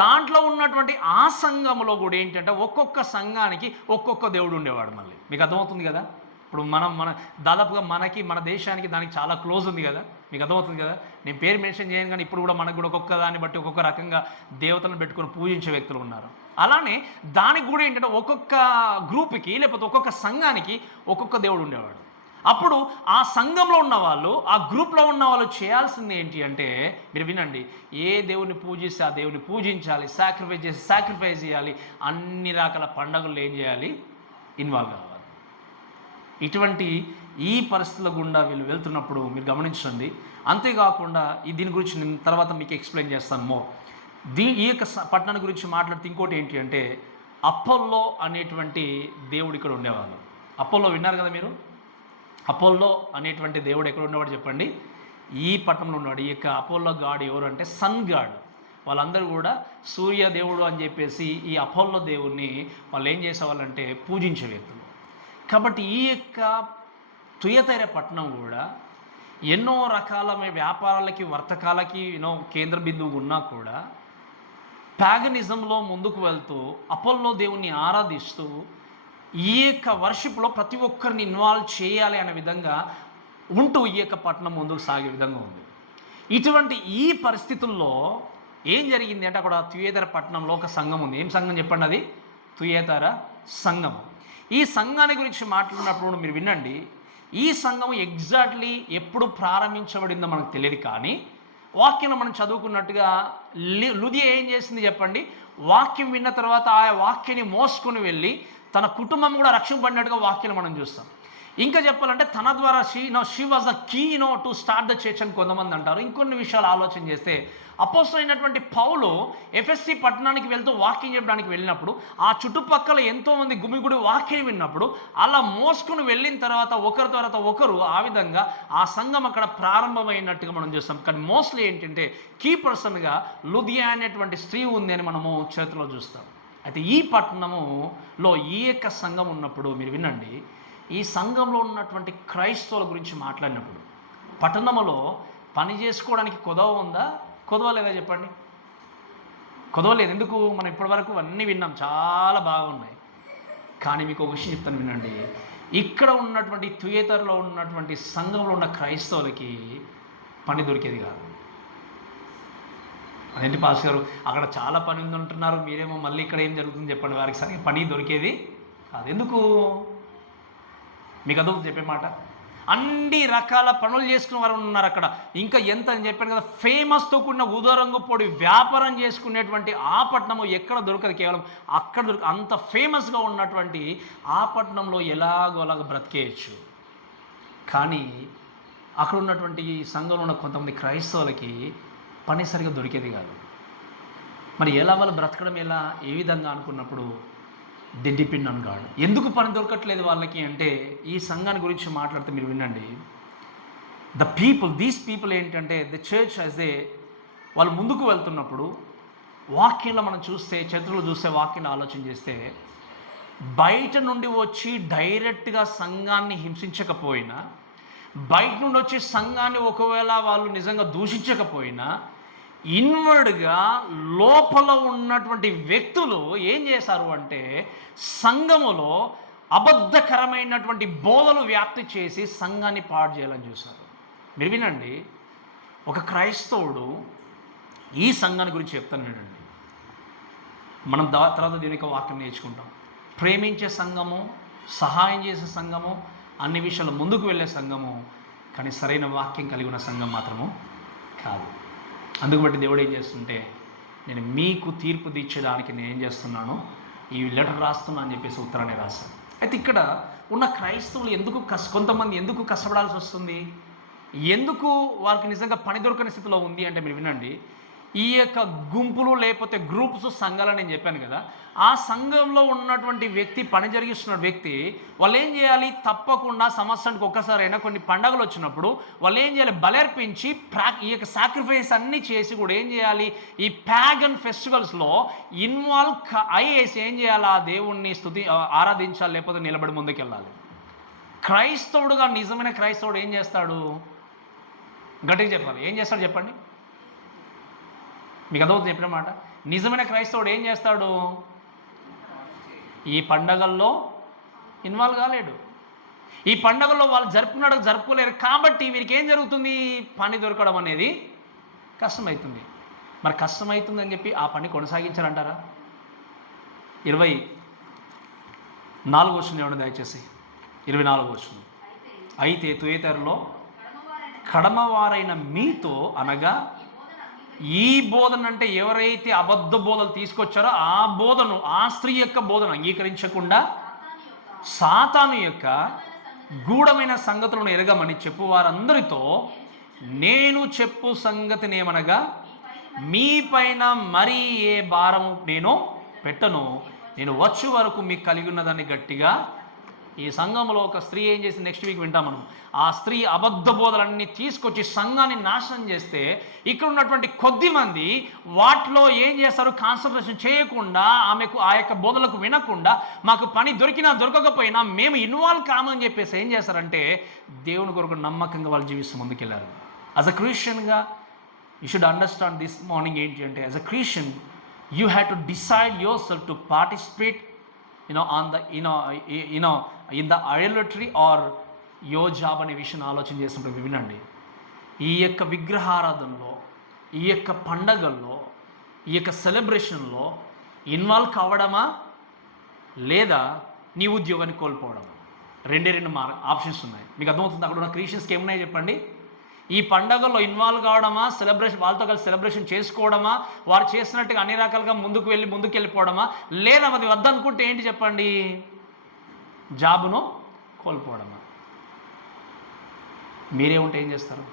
దాంట్లో ఉన్నటువంటి ఆ సంఘంలో కూడా ఏంటంటే ఒక్కొక్క సంఘానికి ఒక్కొక్క దేవుడు ఉండేవాడు. మళ్ళీ మీకు అర్థమవుతుంది కదా. ఇప్పుడు మన దాదాపుగా మనకి మన దేశానికి దానికి చాలా క్లోజ్ ఉంది కదా, మీకు అర్థమవుతుంది కదా. నేను పేరు మెన్షన్ చేయను కానీ ఇప్పుడు కూడా మనకు కూడా ఒక్కొక్క దాన్ని బట్టి ఒక్కొక్క రకంగా దేవతలను పెట్టుకొని పూజించే వ్యక్తులు ఉన్నారు. అలానే దానికి కూడా ఏంటంటే ఒక్కొక్క గ్రూప్కి లేకపోతే ఒక్కొక్క సంఘానికి ఒక్కొక్క దేవుడు ఉండేవాడు. అప్పుడు ఆ సంఘంలో ఉన్న వాళ్ళు, ఆ గ్రూప్లో ఉన్న వాళ్ళు చేయాల్సింది ఏంటి అంటే, మీరు వినండి, ఏ దేవుని పూజిస్తే ఆ దేవుని పూజించాలి, సాక్రిఫైస్ చేయాలి, అన్ని రకాల పండుగలు ఏం చేయాలి, ఇన్వాల్వ్ కావాలి. ఇటువంటి ఈ పరిస్థితుల గుండా వీళ్ళు వెళ్తున్నప్పుడు మీరు గమనించండి. అంతేకాకుండా దీని గురించి నేను తర్వాత మీకు ఎక్స్ప్లెయిన్ చేస్తాను మోర్. ఈ యొక్క పట్టణాన్ని గురించి మాట్లాడితే ఇంకోటి ఏంటి అంటే, అపోల్లో అనేటువంటి దేవుడు ఇక్కడ ఉండేవాళ్ళు. అపోల్లో విన్నారు కదా మీరు? అపోల్లో అనేటువంటి దేవుడు ఎక్కడ ఉండేవాడు చెప్పండి? ఈ పట్టణంలో ఉన్నాడు. ఈ యొక్క అపోల్లో గాడ్ ఎవరు అంటే సన్ గాడ్. వాళ్ళందరూ కూడా సూర్య దేవుడు అని చెప్పేసి ఈ అపోల్లో దేవుణ్ణి వాళ్ళు ఏం చేసేవాళ్ళంటే పూజించే వ్యక్తులు. కాబట్టి ఈ యొక్క తుయతైర పట్టణం కూడా ఎన్నో రకాల వ్యాపారాలకి, వర్తకాలకి కేంద్ర బిందువు ఉన్నా కూడా ప్యాగనిజంలో ముందుకు వెళ్తూ అపోల్లో దేవుణ్ణి ఆరాధిస్తూ ఈ యొక్క వర్షిప్లో ప్రతి ఒక్కరిని ఇన్వాల్వ్ చేయాలి అనే విధంగా ఉంటూ ఈ యొక్క పట్టణం ముందుకు సాగే విధంగా ఉంది. ఇటువంటి ఈ పరిస్థితుల్లో ఏం జరిగింది అంటే, అక్కడ తుయేతర పట్టణంలో ఒక సంఘం ఉంది. ఏం సంఘం చెప్పండి? అది తుయేతర సంఘం. ఈ సంఘాన్ని గురించి మాట్లాడినప్పుడు మీరు వినండి, ఈ సంఘం ఎగ్జాక్ట్లీ ఎప్పుడు ప్రారంభించబడిందో మనకు తెలియదు, కానీ వాక్యంలో మనం చదువుకున్నట్టుగా లుదియా ఏం చేసింది చెప్పండి? వాక్యం విన్న తర్వాత ఆ వాక్యాన్ని మోసుకొని వెళ్ళి తన కుటుంబం కూడా రక్షింపబడినట్టుగా వాక్యాన్ని మనం చూస్తాం. ఇంకా చెప్పాలంటే తన ద్వారా she was the key to start the church అని కొంతమంది అంటారు. ఇంకొన్ని విషయాలు ఆలోచన చేస్తే, అపోస్తలుడు అయినటువంటి పౌలు ఎఫెస్సి పట్టణానికి వెళ్తూ వాక్యం చెప్పడానికి వెళ్ళినప్పుడు ఆ చుట్టుపక్కల ఎంతోమంది గుమిగుడి వాక్యం విన్నప్పుడు అలా మోసుకుని వెళ్ళిన తర్వాత ఒకరి తర్వాత ఒకరు ఆ విధంగా ఆ సంఘం అక్కడ ప్రారంభమైనట్టుగా మనం చూస్తాం. కానీ మోస్ట్లీ ఏంటంటే కీ పర్సన్గా లుదియా అనేటువంటి స్త్రీ ఉంది అని మనము చేతిలో చూస్తాం. అయితే ఈ పట్టణములో ఈ యొక్క సంఘం ఉన్నప్పుడు మీరు వినండి, ఈ సంఘంలో ఉన్నటువంటి క్రైస్తవుల గురించి మాట్లాడినప్పుడు పట్టణంలో పని చేసుకోవడానికి కొదవ ఉందా, కొదవ లేదా చెప్పండి? కొదవ లేదు. ఎందుకు? మనం ఇప్పటివరకు అన్నీ విన్నాం, చాలా బాగున్నాయి. కానీ మీకు ఒక విషయం చెప్తాను వినండి, ఇక్కడ ఉన్నటువంటి తుయేతరలో ఉన్నటువంటి సంఘంలో ఉన్న క్రైస్తవులకి పని దొరికేది కాదు. అదేంటి పాస్ గారు, అక్కడ చాలా పని ఉందంటున్నారు, మీరేమో మళ్ళీ ఇక్కడ ఏం జరుగుతుంది చెప్పండి? వారికి సరిగ్గా పని దొరికేది కాదు. ఎందుకు? మీకు అదొక చెప్పే మాట, అన్ని రకాల పనులు చేసుకునే వారు ఉన్నారు అక్కడ. ఇంకా ఎంత అని చెప్పాను కదా, ఫేమస్తో కూడిన ఉదరంగు పొడి వ్యాపారం చేసుకునేటువంటి ఆ పట్టణము ఎక్కడ దొరకదు, కేవలం అక్కడ దొరక. అంత ఫేమస్గా ఉన్నటువంటి ఆ పట్టణంలో ఎలాగో అలాగ బ్రతికేయచ్చు. కానీ అక్కడ ఉన్నటువంటి సంఘంలో ఉన్న కొంతమంది క్రైస్తవులకి పని సరిగా దొరికేది కాదు. మరి ఎలా వాళ్ళు బ్రతకడం ఎలా, ఏ విధంగా అనుకున్నప్పుడు ది డిపెండ్ ఆన్ గాడ్. ఎందుకు పని దొరకట్లేదు వాళ్ళకి అంటే, ఈ సంఘాన్ని గురించి మాట్లాడితే మీరు వినండి, దీస్ పీపుల్ ఏంటంటే ద చర్చ్ యాజ్ వాళ్ళు ముందుకు వెళ్తున్నప్పుడు వాక్యంలో మనం చూస్తే, చరిత్రలో చూస్తే, వాక్యంలో ఆలోచన చేస్తే, బయట నుండి వచ్చి డైరెక్ట్గా సంఘాన్ని హింసించకపోయినా, బయట నుండి వచ్చి సంఘాన్ని ఒకవేళ వాళ్ళు నిజంగా దూషించకపోయినా, ఇన్వర్డ్గా లోపల ఉన్నటువంటి వ్యక్తులు ఏం చేశారు అంటే, సంఘములో అబద్ధకరమైనటువంటి బోధలు వ్యాప్తి చేసి సంఘాన్ని పాడు చేయాలని చూశారు. మీరు వినండి, ఒక క్రైస్తవుడు ఈ సంఘాన్ని గురించి చెప్తాను వినండి. మనం తర్వాత దీని యొక్క వాక్యం నేర్చుకుంటాం. ప్రేమించే సంఘము, సహాయం చేసే సంఘము, అన్ని విషయాలు ముందుకు వెళ్ళే సంఘము, కానీ సరైన వాక్యం కలిగి ఉన్న సంఘం మాత్రము కాదు. అందుకు బట్టి దేవుడు ఏం చేస్తుంటే, నేను మీకు తీర్పు తీర్చేదానికి నేను ఏం చేస్తున్నాను, ఈ లెటర్ రాస్తున్నా అని చెప్పేసి ఉత్తరాన్ని రాశాను. అయితే ఇక్కడ ఉన్న క్రైస్తవులు కొంతమంది ఎందుకు కష్టపడాల్సి వస్తుంది, ఎందుకు వారికి నిజంగా పని దొరకని స్థితిలో ఉంది అంటే, మీరు వినండి, ఈ యొక్క గుంపులు లేకపోతే గ్రూప్స్, సంఘాలని నేను చెప్పాను కదా, ఆ సంఘంలో ఉన్నటువంటి వ్యక్తి, పని జరిగిస్తున్న వ్యక్తి, వాళ్ళు ఏం చేయాలి, తప్పకుండా సంవత్సరానికి ఒక్కసారైనా కొన్ని పండుగలు వచ్చినప్పుడు వాళ్ళు ఏం చేయాలి, బలర్పించి ఈ యొక్క సాక్రిఫైస్ అన్నీ చేసి కూడా ఏం చేయాలి, ఈ ప్యాగన్ ఫెస్టివల్స్లో ఇన్వాల్వ్ అయ్యేసి ఏం చేయాలి, ఆ దేవుణ్ణి ఆరాధించాలి, లేకపోతే నిలబడి ముందుకెళ్ళాలి. క్రైస్తవుడుగా నిజమైన క్రైస్తవుడు ఏం చేస్తాడు? గట్టిగా చెప్పాలి, ఏం చేస్తాడు చెప్పండి? మీకు అదవుతుంది చెప్పిన మాట. నిజమైన క్రైస్తవుడు ఏం చేస్తాడు? ఈ పండగల్లో ఇన్వాల్వ్ కాలేడు. ఈ పండగల్లో వాళ్ళు జరుపుకోలేరు. కాబట్టి వీరికి ఏం జరుగుతుంది, పని దొరకడం అనేది కష్టమవుతుంది. మరి కష్టమవుతుందని చెప్పి ఆ పని కొనసాగించాలంటారా? 24 ఏమన్నా దయచేసి 24 అయితే తుయతైరలో కడమవారైన మీతో అనగా ఈ బోధన అంటే ఎవరైతే అబద్ధ బోధలు తీసుకొచ్చారో ఆ బోధను, ఆ స్త్రీ యొక్క బోధన అంగీకరించకుండా సాతాను యొక్క గూఢమైన సంగతులను ఎరగమని చెప్పు వారందరితో నేను చెప్పు సంగతినేమనగా మీ పైన మరీ ఏ భారము నేను పెట్టను, నేను వచ్చే వరకు మీకు కలిగి ఉన్నదాన్ని గట్టిగా. ఈ సంఘంలో ఒక స్త్రీ ఏం చేసి నెక్స్ట్ వీక్ వింటాం మనం. ఆ స్త్రీ అబద్ధ బోధలన్నీ తీసుకొచ్చి సంఘాన్ని నాశనం చేస్తే ఇక్కడ ఉన్నటువంటి కొద్ది మంది వాటిలో ఏం చేస్తారు, కాన్సన్ట్రేషన్ చేయకుండా, ఆమెకు ఆ యొక్క బోధలకు వినకుండా, మాకు పని దొరికినా దొరకకపోయినా మేము ఇన్వాల్వ్ కామని చెప్పేసి ఏం చేస్తారంటే దేవుని కొరకు నమ్మకంగా వాళ్ళు జీవిస్తూ ముందుకెళ్ళారు. యాజ్ అ క్రిస్టియన్గా you should understand this morning ఏంటి అంటే, as a Christian you have to decide yourself to participate on the in the idolatry or your job అనే విషయం ఆలోచన చేసినప్పుడు వినండి. ఈ యొక్క విగ్రహారాధనలో, ఈ యొక్క పండగల్లో, ఈ యొక్క సెలబ్రేషన్లో ఇన్వాల్వ్ కావడమా లేదా నీ ఉద్యోగాన్ని కోల్పోవడమా? రెండే ఆప్షన్స్ ఉన్నాయి. మీకు అర్థమవుతుంది? అక్కడ ఉన్న క్రిస్టియన్స్కి ఏమున్నాయి చెప్పండి. ఈ పండగల్లో ఇన్వాల్వ్ కావడమా, సెలబ్రేషన్ వాళ్ళతో కలిసి సెలబ్రేషన్ చేసుకోవడమా, వారు చేసినట్టుగా అన్ని రకాలుగా ముందుకెళ్ళిపోవడమా, లేదా అది వద్దనుకుంటే ఏంటి చెప్పండి, జాబును కోల్పోవడమా? మీరే ఉంటే ఏం చేస్తారు?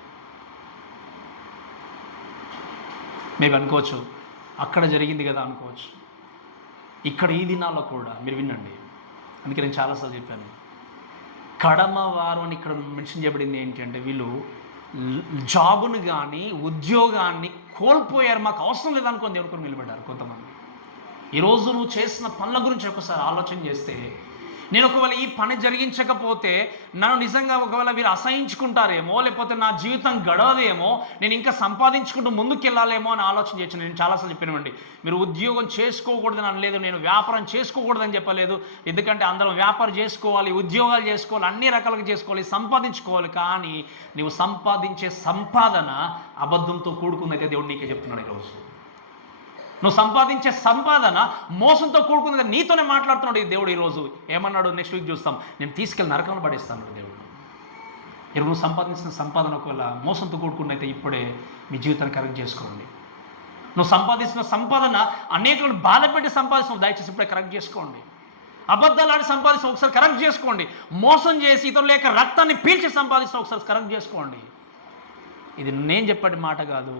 మేము అనుకోవచ్చు అక్కడ జరిగింది కదా అనుకోవచ్చు. ఇక్కడ ఈ దినాల్లో కూడా మీరు వినండి, అందుకే నేను చాలాసార్లు చెప్పాను, కడమ వారు అని ఇక్కడ మెన్షన్ చేయబడింది ఏంటి అంటే వీళ్ళు జాబును కానీ ఉద్యోగాన్ని కోల్పోయారు. మాకు అవసరం లేదనుకొని దేవుని కొరకు నిలబడ్డారు కొంతమంది. ఈరోజు నువ్వు చేసిన పనుల గురించి ఒకసారి ఆలోచన చేస్తే, నేను ఒకవేళ ఈ పని జరిగించకపోతే నన్ను నిజంగా ఒకవేళ వీరు అసహించుకుంటారేమో, లేకపోతే నా జీవితం గడవదేమో, నేను ఇంకా సంపాదించుకుంటూ ముందుకెళ్ళాలేమో అని ఆలోచన చేయొచ్చు. నేను చాలాసార్లు చెప్పినవండి, మీరు ఉద్యోగం చేసుకోకూడదని అనలేదు, నేను వ్యాపారం చేసుకోకూడదని చెప్పలేదు. ఎందుకంటే అందరం వ్యాపారం చేసుకోవాలి, ఉద్యోగాలు చేసుకోవాలి, అన్ని రకాలుగా చేసుకోవాలి, సంపాదించుకోవాలి. కానీ నువ్వు సంపాదించే సంపాదన అబద్ధంతో కూడుకుందైతే దేవుడు నీకే చెప్తున్నాడు ఈరోజు. నువ్వు సంపాదించే సంపాదన మోసంతో కూడుకుంది, నీతోనే మాట్లాడుతున్నాడు ఈ దేవుడు. ఈరోజు ఏమన్నాడు, నెక్స్ట్ వీక్ చూస్తాం, నేను తీసుకెళ్ళి నరకంలో పడేస్తాను దేవుడు. ఈరోజు నువ్వు సంపాదించిన సంపాదన ఒకవేళ మోసంతో కూడుకున్నైతే ఇప్పుడే మీ జీవితాన్ని కరెక్ట్ చేసుకోండి. నువ్వు సంపాదించిన సంపాదన అనేకులను బాధపెట్టి సంపాదిస్తున్నావు, దయచేసి ఇప్పుడే కరెక్ట్ చేసుకోండి. అబద్ధాలు ఆడి సంపాదిస్తున్న ఒకసారి కరెక్ట్ చేసుకోండి. మోసం చేసి ఇతరుల యొక్క రక్తాన్ని పీల్చి సంపాదిస్తున్న ఒకసారి కరెక్ట్ చేసుకోండి. ఇది నేను చెప్పే మాట కాదు,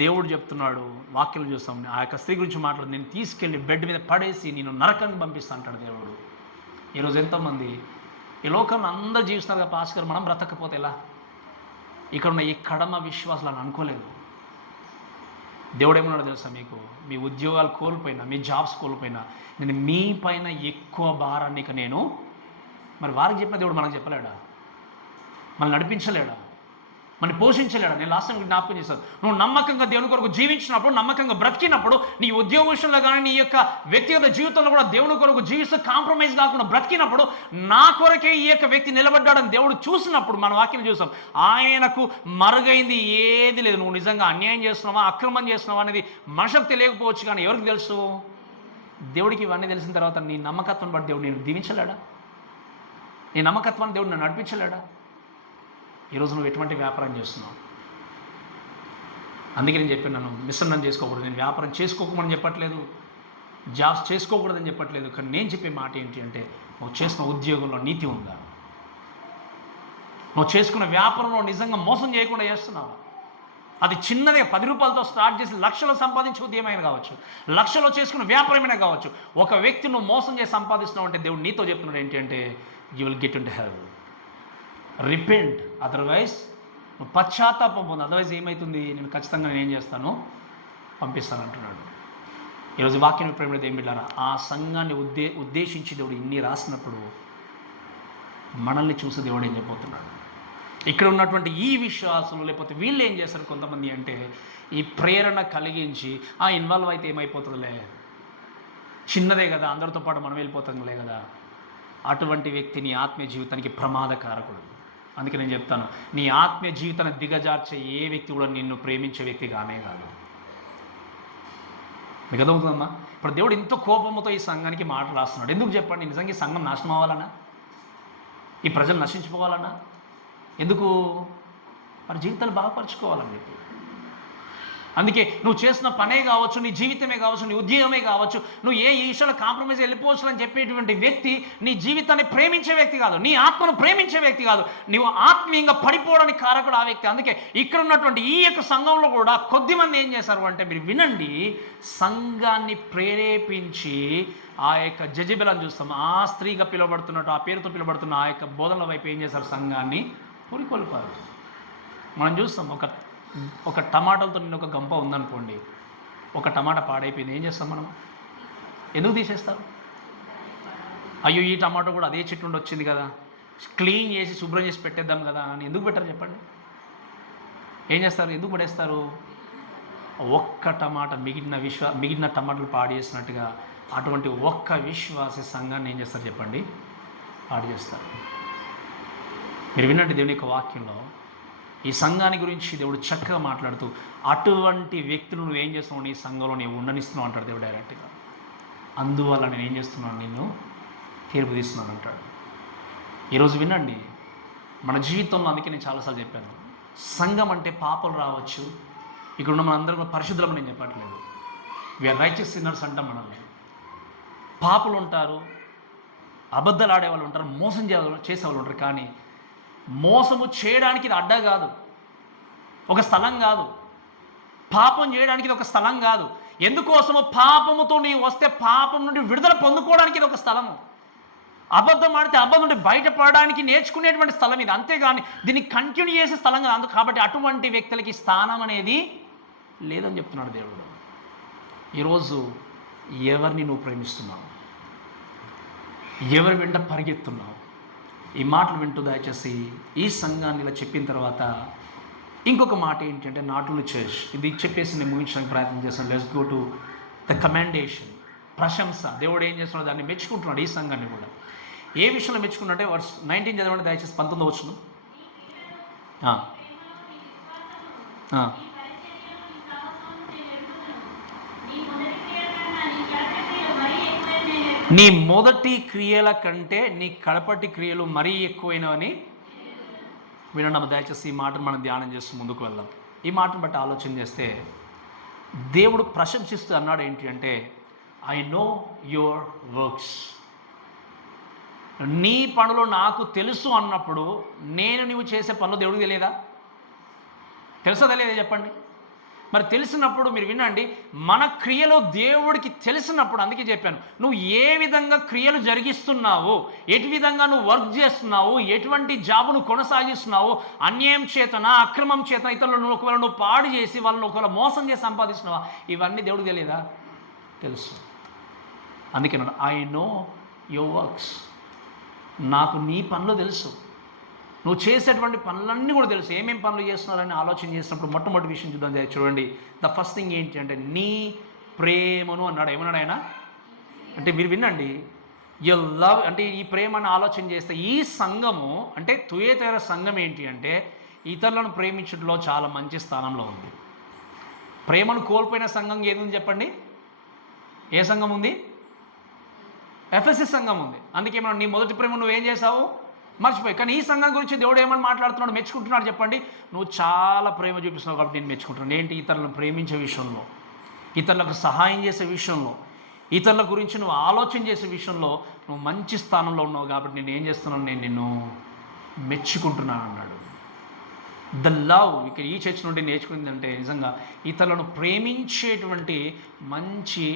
దేవుడు చెప్తున్నాడు. వాక్యం చూస్తాం, ఆ యొక్క స్త్రీ గురించి మాట్లాడు, నేను తీసుకెళ్ళి బెడ్ మీద పడేసి నేను నరకానికి పంపిస్తా అంటాడు దేవుడు. ఈరోజు ఎంతోమంది ఈ లోకంలో అందరూ జీవిస్తున్నారు కదా పాస్కర్, మనం బ్రతకపోతే ఎలా? ఇక్కడ ఉన్న ఈ కడమ విశ్వాసాలు అని అనుకోలేదు. దేవుడు ఏమన్నాడు తెలుసా మీకు, మీ ఉద్యోగాలు కోల్పోయినా, మీ జాబ్స్ కోల్పోయినా నేను మీ పైన ఎక్కువ భారాన్ని నేను, మరి వారికి చెప్పిన దేవుడు మనకు చెప్పలేడా? మనల్ని నడిపించలేడా? మన పోషించలేడా? నేను లాస్ట్ టైం జ్ఞాపకం చేశాను, నువ్వు నమ్మకంగా దేవుని కొరకు జీవించినప్పుడు, నమ్మకంగా బ్రతికినప్పుడు, నీ ఉద్యోగ విషయంలో కానీ నీ యొక్క వ్యక్తిగత జీవితంలో కూడా దేవుని కొరకు జీవిస్తూ కాంప్రమైజ్ కాకుండా బ్రతికినప్పుడు, నా కొరకే ఈ యొక్క వ్యక్తి నిలబడ్డాడని దేవుడు చూసినప్పుడు, మన వాక్యం చూసాం, ఆయనకు మరుగైంది ఏది లేదు. నువ్వు నిజంగా అన్యాయం చేస్తున్నావా, అక్రమం చేస్తున్నావా అనేది మనుషులకు తెలియకపోవచ్చు, కానీ ఎవరికి తెలుసు? దేవుడికి ఇవన్నీ తెలిసిన తర్వాత నీ నమ్మకత్వం బట్టి దేవుడు నేను దీవించలేడా? నీ నమ్మకత్వాన్ని దేవుడు నన్ను నడిపించలేడా? ఈరోజు నువ్వు ఎటువంటి వ్యాపారం చేస్తున్నావు? అందుకే నేను చెప్పాను, నన్ను మిస్అండర్స్టాండ్ చేసుకోకూడదు. నేను వ్యాపారం చేసుకోకూడదని చెప్పట్లేదు, జాబ్స్ చేసుకోకూడదని చెప్పట్లేదు. కానీ నేను చెప్పే మాట ఏంటి అంటే, నువ్వు చేసిన ఉద్యోగంలో నీతి ఉందా? నువ్వు చేసుకున్న వ్యాపారంలో నిజంగా మోసం చేయకుండా చేస్తున్నావు? అది చిన్నదిగా 10 రూపాయలతో స్టార్ట్ చేసి లక్షలు సంపాదించే ఉద్యమైనా కావచ్చు, లక్షలో చేసుకున్న వ్యాపారమైనా కావచ్చు. ఒక వ్యక్తి నువ్వు మోసం చేసి సంపాదిస్తున్నావు అంటే దేవుడు నీతో చెప్తున్నాడు ఏంటి అంటే, you will get into hell. Repent, otherwise నువ్వు పశ్చాత్తాపం పొందు, అదర్వైజ్ ఏమవుతుంది, నేను ఖచ్చితంగా నేను ఏం చేస్తాను, పంపిస్తాను అంటున్నాడు. ఈరోజు వాక్యం ప్రేమ ఏం బిడ్డారా, ఆ సంఘాన్ని ఉద్దేశించి దేవుడు ఇన్ని రాసినప్పుడు మనల్ని చూసి దేవుడు ఏం చెప్పబోతున్నాడు? ఇక్కడ ఉన్నటువంటి ఈ విశ్వాసులు లేకపోతే వీళ్ళు ఏం చేస్తారు కొంతమంది అంటే, ఈ ప్రేరణ కలిగించి ఇన్వాల్వ్ అయితే ఏమైపోతుందిలే, చిన్నదే కదా, అందరితో పాటు మనం వెళ్ళిపోతాంలే కదా. అటువంటి వ్యక్తి నీ ఆత్మీయ జీవితానికి ప్రమాదకారకుడు. అందుకే నేను చెప్తాను, నీ ఆత్మీయ జీవితాన్ని దిగజార్చే ఏ వ్యక్తి కూడా నిన్ను ప్రేమించే వ్యక్తి కానే కాదు. మీకు అర్థమవుతుందమ్మా? ఇప్పుడు దేవుడు ఎంతో కోపంతో ఈ సంఘానికి మాటలు రాస్తున్నాడు. ఎందుకు చెప్పండి? నిజంగా ఈ సంఘం నాశనం అవ్వాలన్నా, ఈ ప్రజలు నశించిపోవాలన్నా? ఎందుకు? వారి జీవితాలు బాగుపరచుకోవాలని చెప్పి. అందుకే నువ్వు చేసిన పనే కావచ్చు, నీ జీవితమే కావచ్చు, నీ ఉద్యోగమే కావచ్చు, నువ్వు ఏ విషయంలో కాంప్రమైజ్ వెళ్ళిపోవచ్చు అని చెప్పేటువంటి వ్యక్తి నీ జీవితాన్ని ప్రేమించే వ్యక్తి కాదు, నీ ఆత్మను ప్రేమించే వ్యక్తి కాదు. నువ్వు ఆత్మీయంగా పడిపోవడానికి కారకుడు ఆ వ్యక్తి. అందుకే ఇక్కడ ఉన్నటువంటి ఈ యొక్క సంఘంలో కూడా కొద్దిమంది ఏం చేశారు అంటే, మీరు వినండి, సంఘాన్ని ప్రేరేపించి ఆ యొక్క జెజబెలను చూస్తాం, ఆ స్త్రీగా పిలువబడుతున్నట్టు, ఆ పేరుతో పిలువబడుతున్న ఆ యొక్క బోధనల వైపు ఏం చేశారు? సంఘాన్ని పురికొల్పారు. మనం చూస్తాం, ఒక టమాటాలతో నిన్న ఒక గంప ఉందనుకోండి, ఒక టమాటా పాడైపోయింది, ఏం చేస్తాం మనం? ఎందుకు తీసేస్తారు? అయ్యో ఈ టమాటో కూడా అదే చెట్టు నుండి వచ్చింది కదా, క్లీన్ చేసి శుభ్రం చేసి పెట్టేద్దాం కదా అని ఎందుకు పెట్టారు చెప్పండి? ఏం చేస్తారు? ఎందుకు పడేస్తారు? ఒక్క టమాటా మిగిలిన టమాటాలు పాడు చేసినట్టుగా అటువంటి ఒక్క విశ్వాస సంఘాన్ని ఏం చేస్తారు చెప్పండి? పాడు చేస్తారు. మీరు వినండి, దేవుని యొక్క వాక్యంలో ఈ సంఘాన్ని గురించి దేవుడు చక్కగా మాట్లాడుతూ, అటువంటి వ్యక్తులు నువ్వు ఏం చేస్తున్నావు, నీ సంఘంలో నేను ఉండనిస్తున్నావు అంటాడు దేవుడు డైరెక్ట్గా. అందువల్ల నేను ఏం చేస్తున్నాను, నిన్ను తీర్పు తీస్తున్నాను అంటాడు. ఈరోజు వినండి, మన జీవితంలో, అందుకే నేను చాలాసార్లు చెప్పాను, సంఘం అంటే పాపలు రావచ్చు. ఇక్కడ ఉన్న మనందరం పరిశుద్ధులమని నేను చెప్పట్లేదు, వీఆర్ రైచియస్ సిన్నర్స్ అంటాం మనల్ని. పాపులు ఉంటారు, అబద్ధాలు ఆడేవాళ్ళు ఉంటారు, మోసం చేసేవాళ్ళు ఉంటారు. కానీ మోసము చేయడానికి ఇది అడ్డా కాదు, ఒక స్థలం కాదు. పాపం చేయడానికి ఇది ఒక స్థలం కాదు. ఎందుకోసము? పాపముతో నీవు వస్తే పాపం నుండి విడుదల పొందుకోవడానికి ఇది ఒక స్థలము. అబద్ధం ఆడితే అబద్ధం నుండి బయటపడడానికి నేర్చుకునేటువంటి స్థలం ఇది, అంతేగాని దీన్ని కంటిన్యూ చేసే స్థలం కాదు. కాబట్టి అటువంటి వ్యక్తులకి స్థానం అనేది లేదని చెప్తున్నాడు దేవుడు. ఈరోజు ఎవరిని నువ్వు ప్రేమిస్తున్నావు? ఎవరి వెంట పరిగెత్తున్నావు? ఈ మాటలు వింటూ దయచేసి ఈ సంఘాన్ని ఇలా చెప్పిన తర్వాత ఇంకొక మాట ఏంటంటే, నాట్ ఓన్లీ చర్చ్, ఇది చెప్పేసి నేను ముగించడానికి ప్రయత్నం చేస్తాను. Let's go to the commendation, ప్రశంస. దేవుడు ఏం చేస్తున్నాడు, దాన్ని మెచ్చుకుంటున్నాడు. ఈ సంఘాన్ని కూడా ఏ విషయంలో మెచ్చుకున్నట్టే వర్స్ 19 చదవండి దయచేసి, 19 వచనం. నీ మొదటి క్రియల కంటే నీ కడపటి క్రియలు మరీ ఎక్కువైనవని వినడం. దయచేసి ఈ మాటను మనం ధ్యానం చేస్తూ ముందుకు వెళ్దాం. ఈ మాటను బట్టి ఆలోచన చేస్తే దేవుడు ప్రశంసిస్తూ అన్నాడు ఏంటి అంటే, ఐ నో యువర్ వర్క్స్. నీ పనులు నాకు తెలుసు అన్నప్పుడు నువ్వు చేసే పనులు దేవుడికి తెలియదా? తెలుసా తెలియదా చెప్పండి? మరి తెలిసినప్పుడు మీరు వినండి, మన క్రియలు దేవుడికి తెలిసినప్పుడు, అందుకే చెప్పాను, నువ్వు ఏ విధంగా క్రియలు జరిగిస్తున్నావు, ఎటు విధంగా నువ్వు వర్క్ చేస్తున్నావు, ఎటువంటి జాబును కొనసాగిస్తున్నావు, అన్యాయం చేతన అక్రమం చేతన ఇతరులను ఒకవేళ నువ్వు పాడు చేసి వాళ్ళని ఒకవేళ మోసం చేసి సంపాదిస్తున్నావా, ఇవన్నీ దేవుడికి తెలియదా? తెలుసు. అందుకే ఐ నో యువర్ వర్క్స్. నాకు నీ పనులు తెలుసు, నువ్వు చేసేటువంటి పనులన్నీ కూడా తెలుసు. ఏమేమి పనులు చేస్తున్నారని ఆలోచన చేసినప్పుడు మొట్టమొదటి విషయం చూద్దాం. చూడండి, ద ఫస్ట్ థింగ్ ఏంటి అంటే, నీ ప్రేమను అన్నాడు. ఏమన్నాడు ఆయన అంటే, మీరు వినండి, యు లవ్ అంటే ఈ ప్రేమను ఆలోచన చేస్తే ఈ సంఘము అంటే తుయతైర సంఘం ఏంటి అంటే, ఇతరులను ప్రేమించడంలో చాలా మంచి స్థానంలో ఉంది. ప్రేమను కోల్పోయిన సంఘం ఏది ఉంది చెప్పండి? ఏ సంఘం ఉంది? ఎఫెసీ సంఘం ఉంది. అందుకే మనం నీ మొదటి ప్రేమ నువ్వేం చేసావు? మర్చిపోయి. కానీ ఈ సంఘం గురించి దేవుడు ఏమని మాట్లాడుతున్నాడు, మెచ్చుకుంటున్నాడు చెప్పండి? నువ్వు చాలా ప్రేమ చూపిస్తున్నావు కాబట్టి నేను మెచ్చుకుంటున్నాను. ఏంటి? ఇతరులను ప్రేమించే విషయంలో, ఇతరులకు సహాయం చేసే విషయంలో, ఇతరుల గురించి నువ్వు ఆలోచన చేసే విషయంలో నువ్వు మంచి స్థానంలో ఉన్నావు కాబట్టి నేను ఏం చేస్తున్నాను, నేను నిన్ను మెచ్చుకుంటున్నాను అన్నాడు. ద లవ్ ఇక్కడ ఈ చర్చ్ నుండి నేర్చుకుందంటే, నిజంగా ఇతరులను ప్రేమించేటువంటి మంచి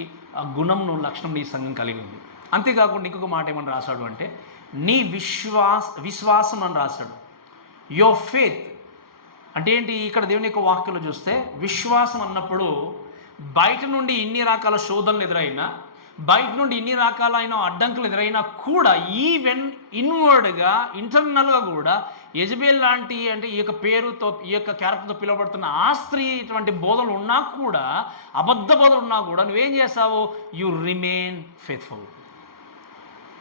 గుణంను లక్షణం ఈ సంఘం కలిగి ఉంది. అంతేకాకుండా ఇంకొక మాట ఏమని రాశాడు అంటే, నీ విశ్వాసం అని రాశాడు. యువర్ ఫేత్ అంటే ఏంటి? ఇక్కడ దేవుని యొక్క వాక్యంలో చూస్తే విశ్వాసం అన్నప్పుడు బయట నుండి ఇన్ని రకాల శోధనలు ఎదురైనా, బయట నుండి ఇన్ని రకాలైన అడ్డంకులు ఎదురైనా కూడా, ఈవెన్ ఇన్వర్డ్గా ఇంటర్నల్గా కూడా యెజబెల్ లాంటి అంటే ఈ యొక్క పేరుతో ఈ యొక్క క్యారెక్టర్తో పిలువబడుతున్న ఆ స్త్రీ ఇటువంటి బోధనలు ఉన్నా కూడా, అబద్ధ బోధనలు ఉన్నా కూడా నువ్వేం చేస్తావు? You remain faithful.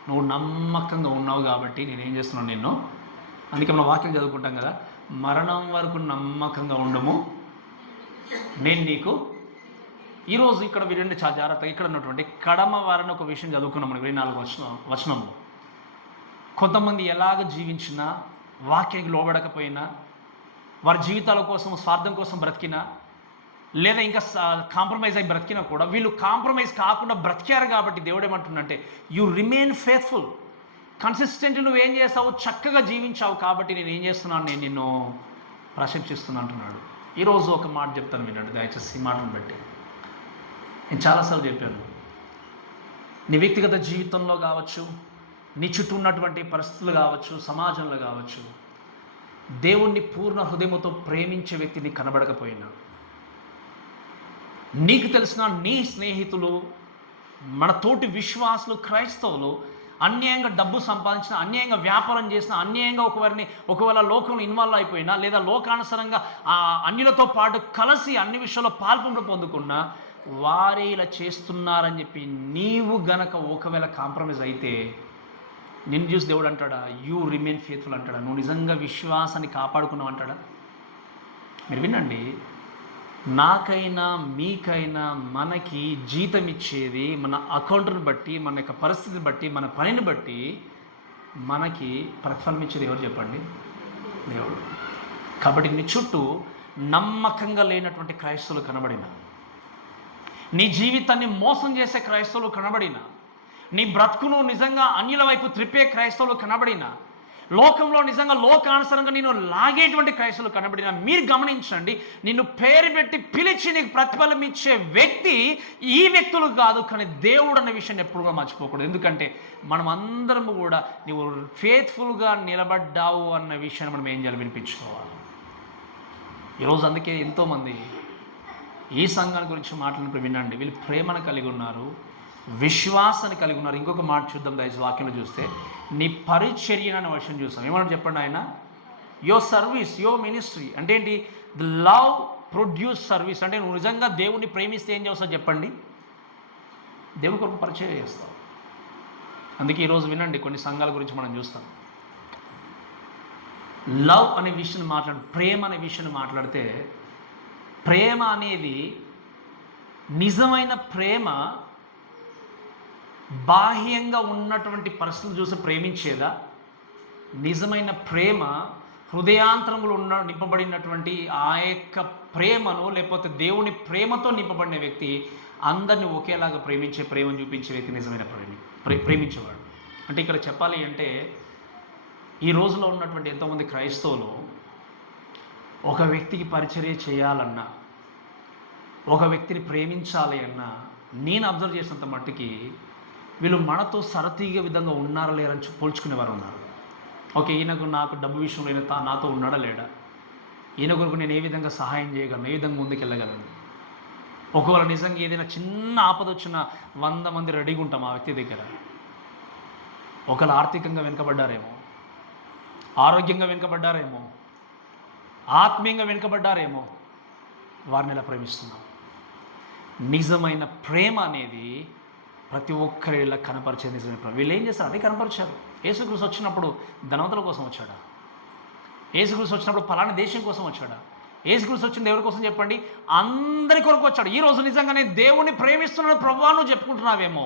నువ్వు నమ్మకంగా ఉన్నావు కాబట్టి నేనేం చేస్తున్నాను నిన్ను. అందుకే మనం వాక్యం చదువుకుంటాం కదా, మరణం వరకు నమ్మకంగా ఉండము, నేను నీకు ఈరోజు ఇక్కడ వినండి చాలా జాగ్రత్తగా. ఇక్కడ ఉన్నటువంటి కడమ వారిని ఒక విషయం చదువుకున్నాం మనం 24 వచనంలో. కొంతమంది ఎలాగ జీవించినా, వాక్యానికి లోబడకపోయినా, వారి జీవితాల కోసం స్వార్థం కోసం బ్రతికినా, లేదా ఇంకా కాంప్రమైజ్ అయి బ్రతికినా కూడా, వీళ్ళు కాంప్రమైజ్ కాకుండా బ్రతికారు కాబట్టి దేవుడు ఏమంటుండంటే యు రిమైన్ ఫేత్ఫుల్, కన్సిస్టెంట్. నువ్వేం చేస్తావు? చక్కగా జీవించావు కాబట్టి నేను ఏం చేస్తున్నాను, నేను నిన్ను ప్రశంసిస్తున్నా అంటున్నాడు. ఈరోజు ఒక మాట చెప్తాను వినండి దయచేసి. ఈ మాటను బట్టి నేను చాలాసార్లు చెప్పాను, నీ వ్యక్తిగత జీవితంలో కావచ్చు, నీ చుట్టూ ఉన్నటువంటి పరిస్థితులు కావచ్చు, సమాజంలో కావచ్చు, దేవుణ్ణి పూర్ణ హృదయముతో ప్రేమించే వ్యక్తిని కనబడకపోయినా, నీకు తెలిసిన నీ స్నేహితులు, మన తోటి విశ్వాసులు, క్రైస్తవులు అన్యాయంగా డబ్బు సంపాదించిన, అన్యాయంగా వ్యాపారం చేసిన, అన్యాయంగా ఒకవేళ లోకంలో ఇన్వాల్వ్ అయిపోయినా, లేదా లోకానుసరంగా ఆ అన్యులతో పాటు కలిసి అన్ని విషయాల్లో పాల్పొందు పొందుకున్నా, వారే ఇలా చేస్తున్నారని చెప్పి నీవు గనక ఒకవేళ కాంప్రమైజ్ అయితే, నిన్ను చూసి దేవుడు అంటాడా యూ రిమైన్ ఫేత్ఫుల్ అంటాడా? నువ్వు నిజంగా విశ్వాసాన్ని కాపాడుకున్నావు అంటాడా? మీరు వినండి, నాకైనా మీకైనా మనకి జీతం ఇచ్చేది మన అకౌంట్ని బట్టి, మన యొక్క పరిస్థితిని బట్టి, మన పనిని బట్టి మనకి ప్రతిఫలం ఇచ్చేది ఎవరు చెప్పండి? దేవుడు. కాబట్టి నీ చుట్టూ నమ్మకంగా లేనటువంటి క్రైస్తవులు కనబడిన, నీ జీవితాన్ని మోసం చేసే క్రైస్తవులు కనబడిన, నీ బ్రతుకును నిజంగా అన్యుల వైపు త్రిప్పే క్రైస్తవులు కనబడిన, లోకంలో నిజంగా లోకానుసరంగా నేను లాగేటువంటి క్రైస్తవులు కనబడిన, మీరు గమనించండి, నిన్ను పేరు పెట్టి పిలిచి నీకు ప్రతిఫలం ఇచ్చే వ్యక్తి ఈ వ్యక్తులు కాదు, కానీ దేవుడు అనే విషయాన్ని ఎప్పుడు కూడా మర్చిపోకూడదు. ఎందుకంటే మనం అందరము కూడా నువ్వు ఫేత్ఫుల్గా నిలబడ్డావు అన్న విషయాన్ని మనం ఏం చేయాలి? వినిపించుకోవాలి. ఈరోజు అందుకే ఎంతోమంది ఈ సంఘాల గురించి మాట్లాడినప్పుడు వినండి, వీళ్ళు ప్రేమను కలిగి ఉన్నారు, విశ్వాసాన్ని కలిగి ఉన్నారు. ఇంకొక మాట చూద్దాం దయచేసి, వాక్యంలో చూస్తే నీ పరిచర్య అనే విషయం చూస్తాం. ఏమన్నా చెప్పండి ఆయన? యువర్ సర్వీస్, యువర్ మినిస్ట్రీ అంటే ఏంటి? The love produce service. అంటే నువ్వు నిజంగా దేవుణ్ణి ప్రేమిస్తే ఏం చేస్తావు చెప్పండి? దేవుని కొరకు పరిచయం చేస్తావు. అందుకే ఈరోజు వినండి, కొన్ని సంఘాల గురించి మనం చూస్తాం. లవ్ అనే విషయాన్ని ప్రేమ అనే విషయాన్ని మాట్లాడితే, ప్రేమ అనేది నిజమైన ప్రేమ బాహ్యంగా ఉన్నటువంటి పరిస్థితులు చూసి ప్రేమించేదా? నిజమైన ప్రేమ హృదయాంతరములు నింపబడినటువంటి ఆ యొక్క ప్రేమను, లేకపోతే దేవుని ప్రేమతో నింపబడిన వ్యక్తి అందరినీ ఒకేలాగా ప్రేమను చూపించే వ్యక్తి నిజమైన ప్రేమించేవాడు. అంటే ఇక్కడ చెప్పాలి అంటే, ఈ రోజులో ఉన్నటువంటి ఎంతోమంది క్రైస్తవులు ఒక వ్యక్తికి పరిచర్య చేయాలన్నా, ఒక వ్యక్తిని ప్రేమించాలి అన్నా, నేను అబ్జర్వ్ చేసినంత మట్టుకి వీళ్ళు మనతో సరతీగా విధంగా ఉన్నారా లేరని పోల్చుకునేవారు ఉన్నారు. ఓకే, ఈయనకు నాకు డబ్బు విషయంలో నాతో ఉన్నాడా లేడా, ఈయన కొరకు నేను ఏ విధంగా సహాయం చేయగలను, ఏ విధంగా ముందుకెళ్ళగలను. ఒకవేళ నిజంగా ఏదైనా చిన్న ఆపద వచ్చిన 100 మంది రెడీగా ఉంటాం ఆ వ్యక్తి దగ్గర. ఒకవేళ ఆర్థికంగా వెనుకబడ్డారేమో, ఆరోగ్యంగా వెనుకబడ్డారేమో, ఆత్మీయంగా వెనుకబడ్డారేమో, వారిని ఎలా ప్రేమిస్తున్నాం? నిజమైన ప్రేమ అనేది ప్రతి ఒక్కరిలా కనపరిచే నిజమైన ప్రేమ. వీళ్ళు ఏం చేస్తారు? అదే కనపరిచారు. యేసుక్రీస్తు వచ్చినప్పుడు ధనవంతుల కోసం వచ్చాడా? యేసుక్రీస్తు వచ్చినప్పుడు పలానా దేశం కోసం వచ్చాడా? యేసుక్రీస్తు వచ్చింది ఎవరి కోసం చెప్పండి? అందరి కొరకు వచ్చాడు. ఈరోజు నిజంగానే దేవుణ్ణి ప్రేమిస్తున్నాడు ప్రభువా నువ్వు చెప్పుకుంటున్నావేమో,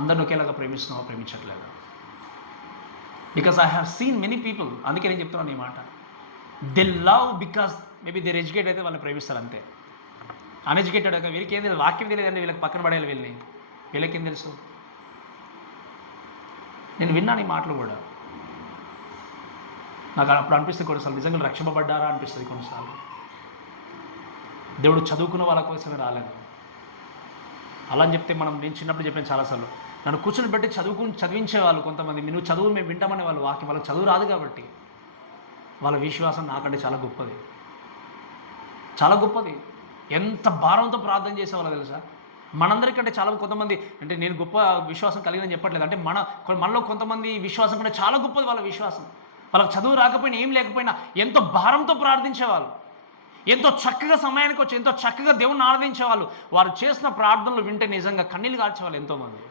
అందరిని ఒకేలాగా ప్రేమిస్తున్నావా? ప్రేమించట్లేదా? Because I have seen many people, అందుకే నేను చెప్తున్నాను ఈ మాట. They love because maybe they're educate అయితే వాళ్ళని ప్రేమిస్తారు అంతే. అన్ఎడ్యుకేటెడ్ అయితే వీళ్ళకి ఏం తెలియదు, వాక్యం తెలియదండి, వీళ్ళకి పక్కన పడేయాలి వీళ్ళకేం తెలుసు? నేను విన్నాను ఈ మాటలు కూడా. నాకు అప్పుడు అనిపిస్తుంది కొన్నిసార్లు, నిజంగా రక్షింపబడ్డారా అనిపిస్తుంది కొన్నిసార్లు. దేవుడు చదువుకున్న వాళ్ళ కోసమే రాలేదు అలా అని చెప్తే నేను చిన్నప్పుడు చెప్పాను చాలాసార్లు, నన్ను కూర్చొని పెట్టి చదివించేవాళ్ళు కొంతమంది. నువ్వు చదువు మేము వింటామనే వాళ్ళు వాక్యం, వాళ్ళకి చదువు రాదు కాబట్టి వాళ్ళ విశ్వాసం నాకంటే చాలా గొప్పది, చాలా గొప్పది. ఎంత భారంతో ప్రార్థన చేసేవాళ్ళో తెలుసా? మనందరికంటే చాలా కొంతమంది, అంటే నేను గొప్ప విశ్వాసం కలిగిందని చెప్పట్లేదు, అంటే మనలో కొంతమంది విశ్వాసం కంటే చాలా గొప్పది వాళ్ళ విశ్వాసం. వాళ్ళకి చదువు రాకపోయినా ఏం లేకపోయినా ఎంతో భారంతో ప్రార్థించేవాళ్ళు, ఎంతో చక్కగా సమయానికి వచ్చి ఎంతో చక్కగా దేవుణ్ణి ఆరాధించేవాళ్ళు. వారు చేసిన ప్రార్థనలు వింటే నిజంగా కన్నీళ్ళు కార్చేవాళ్ళు ఎంతోమంది.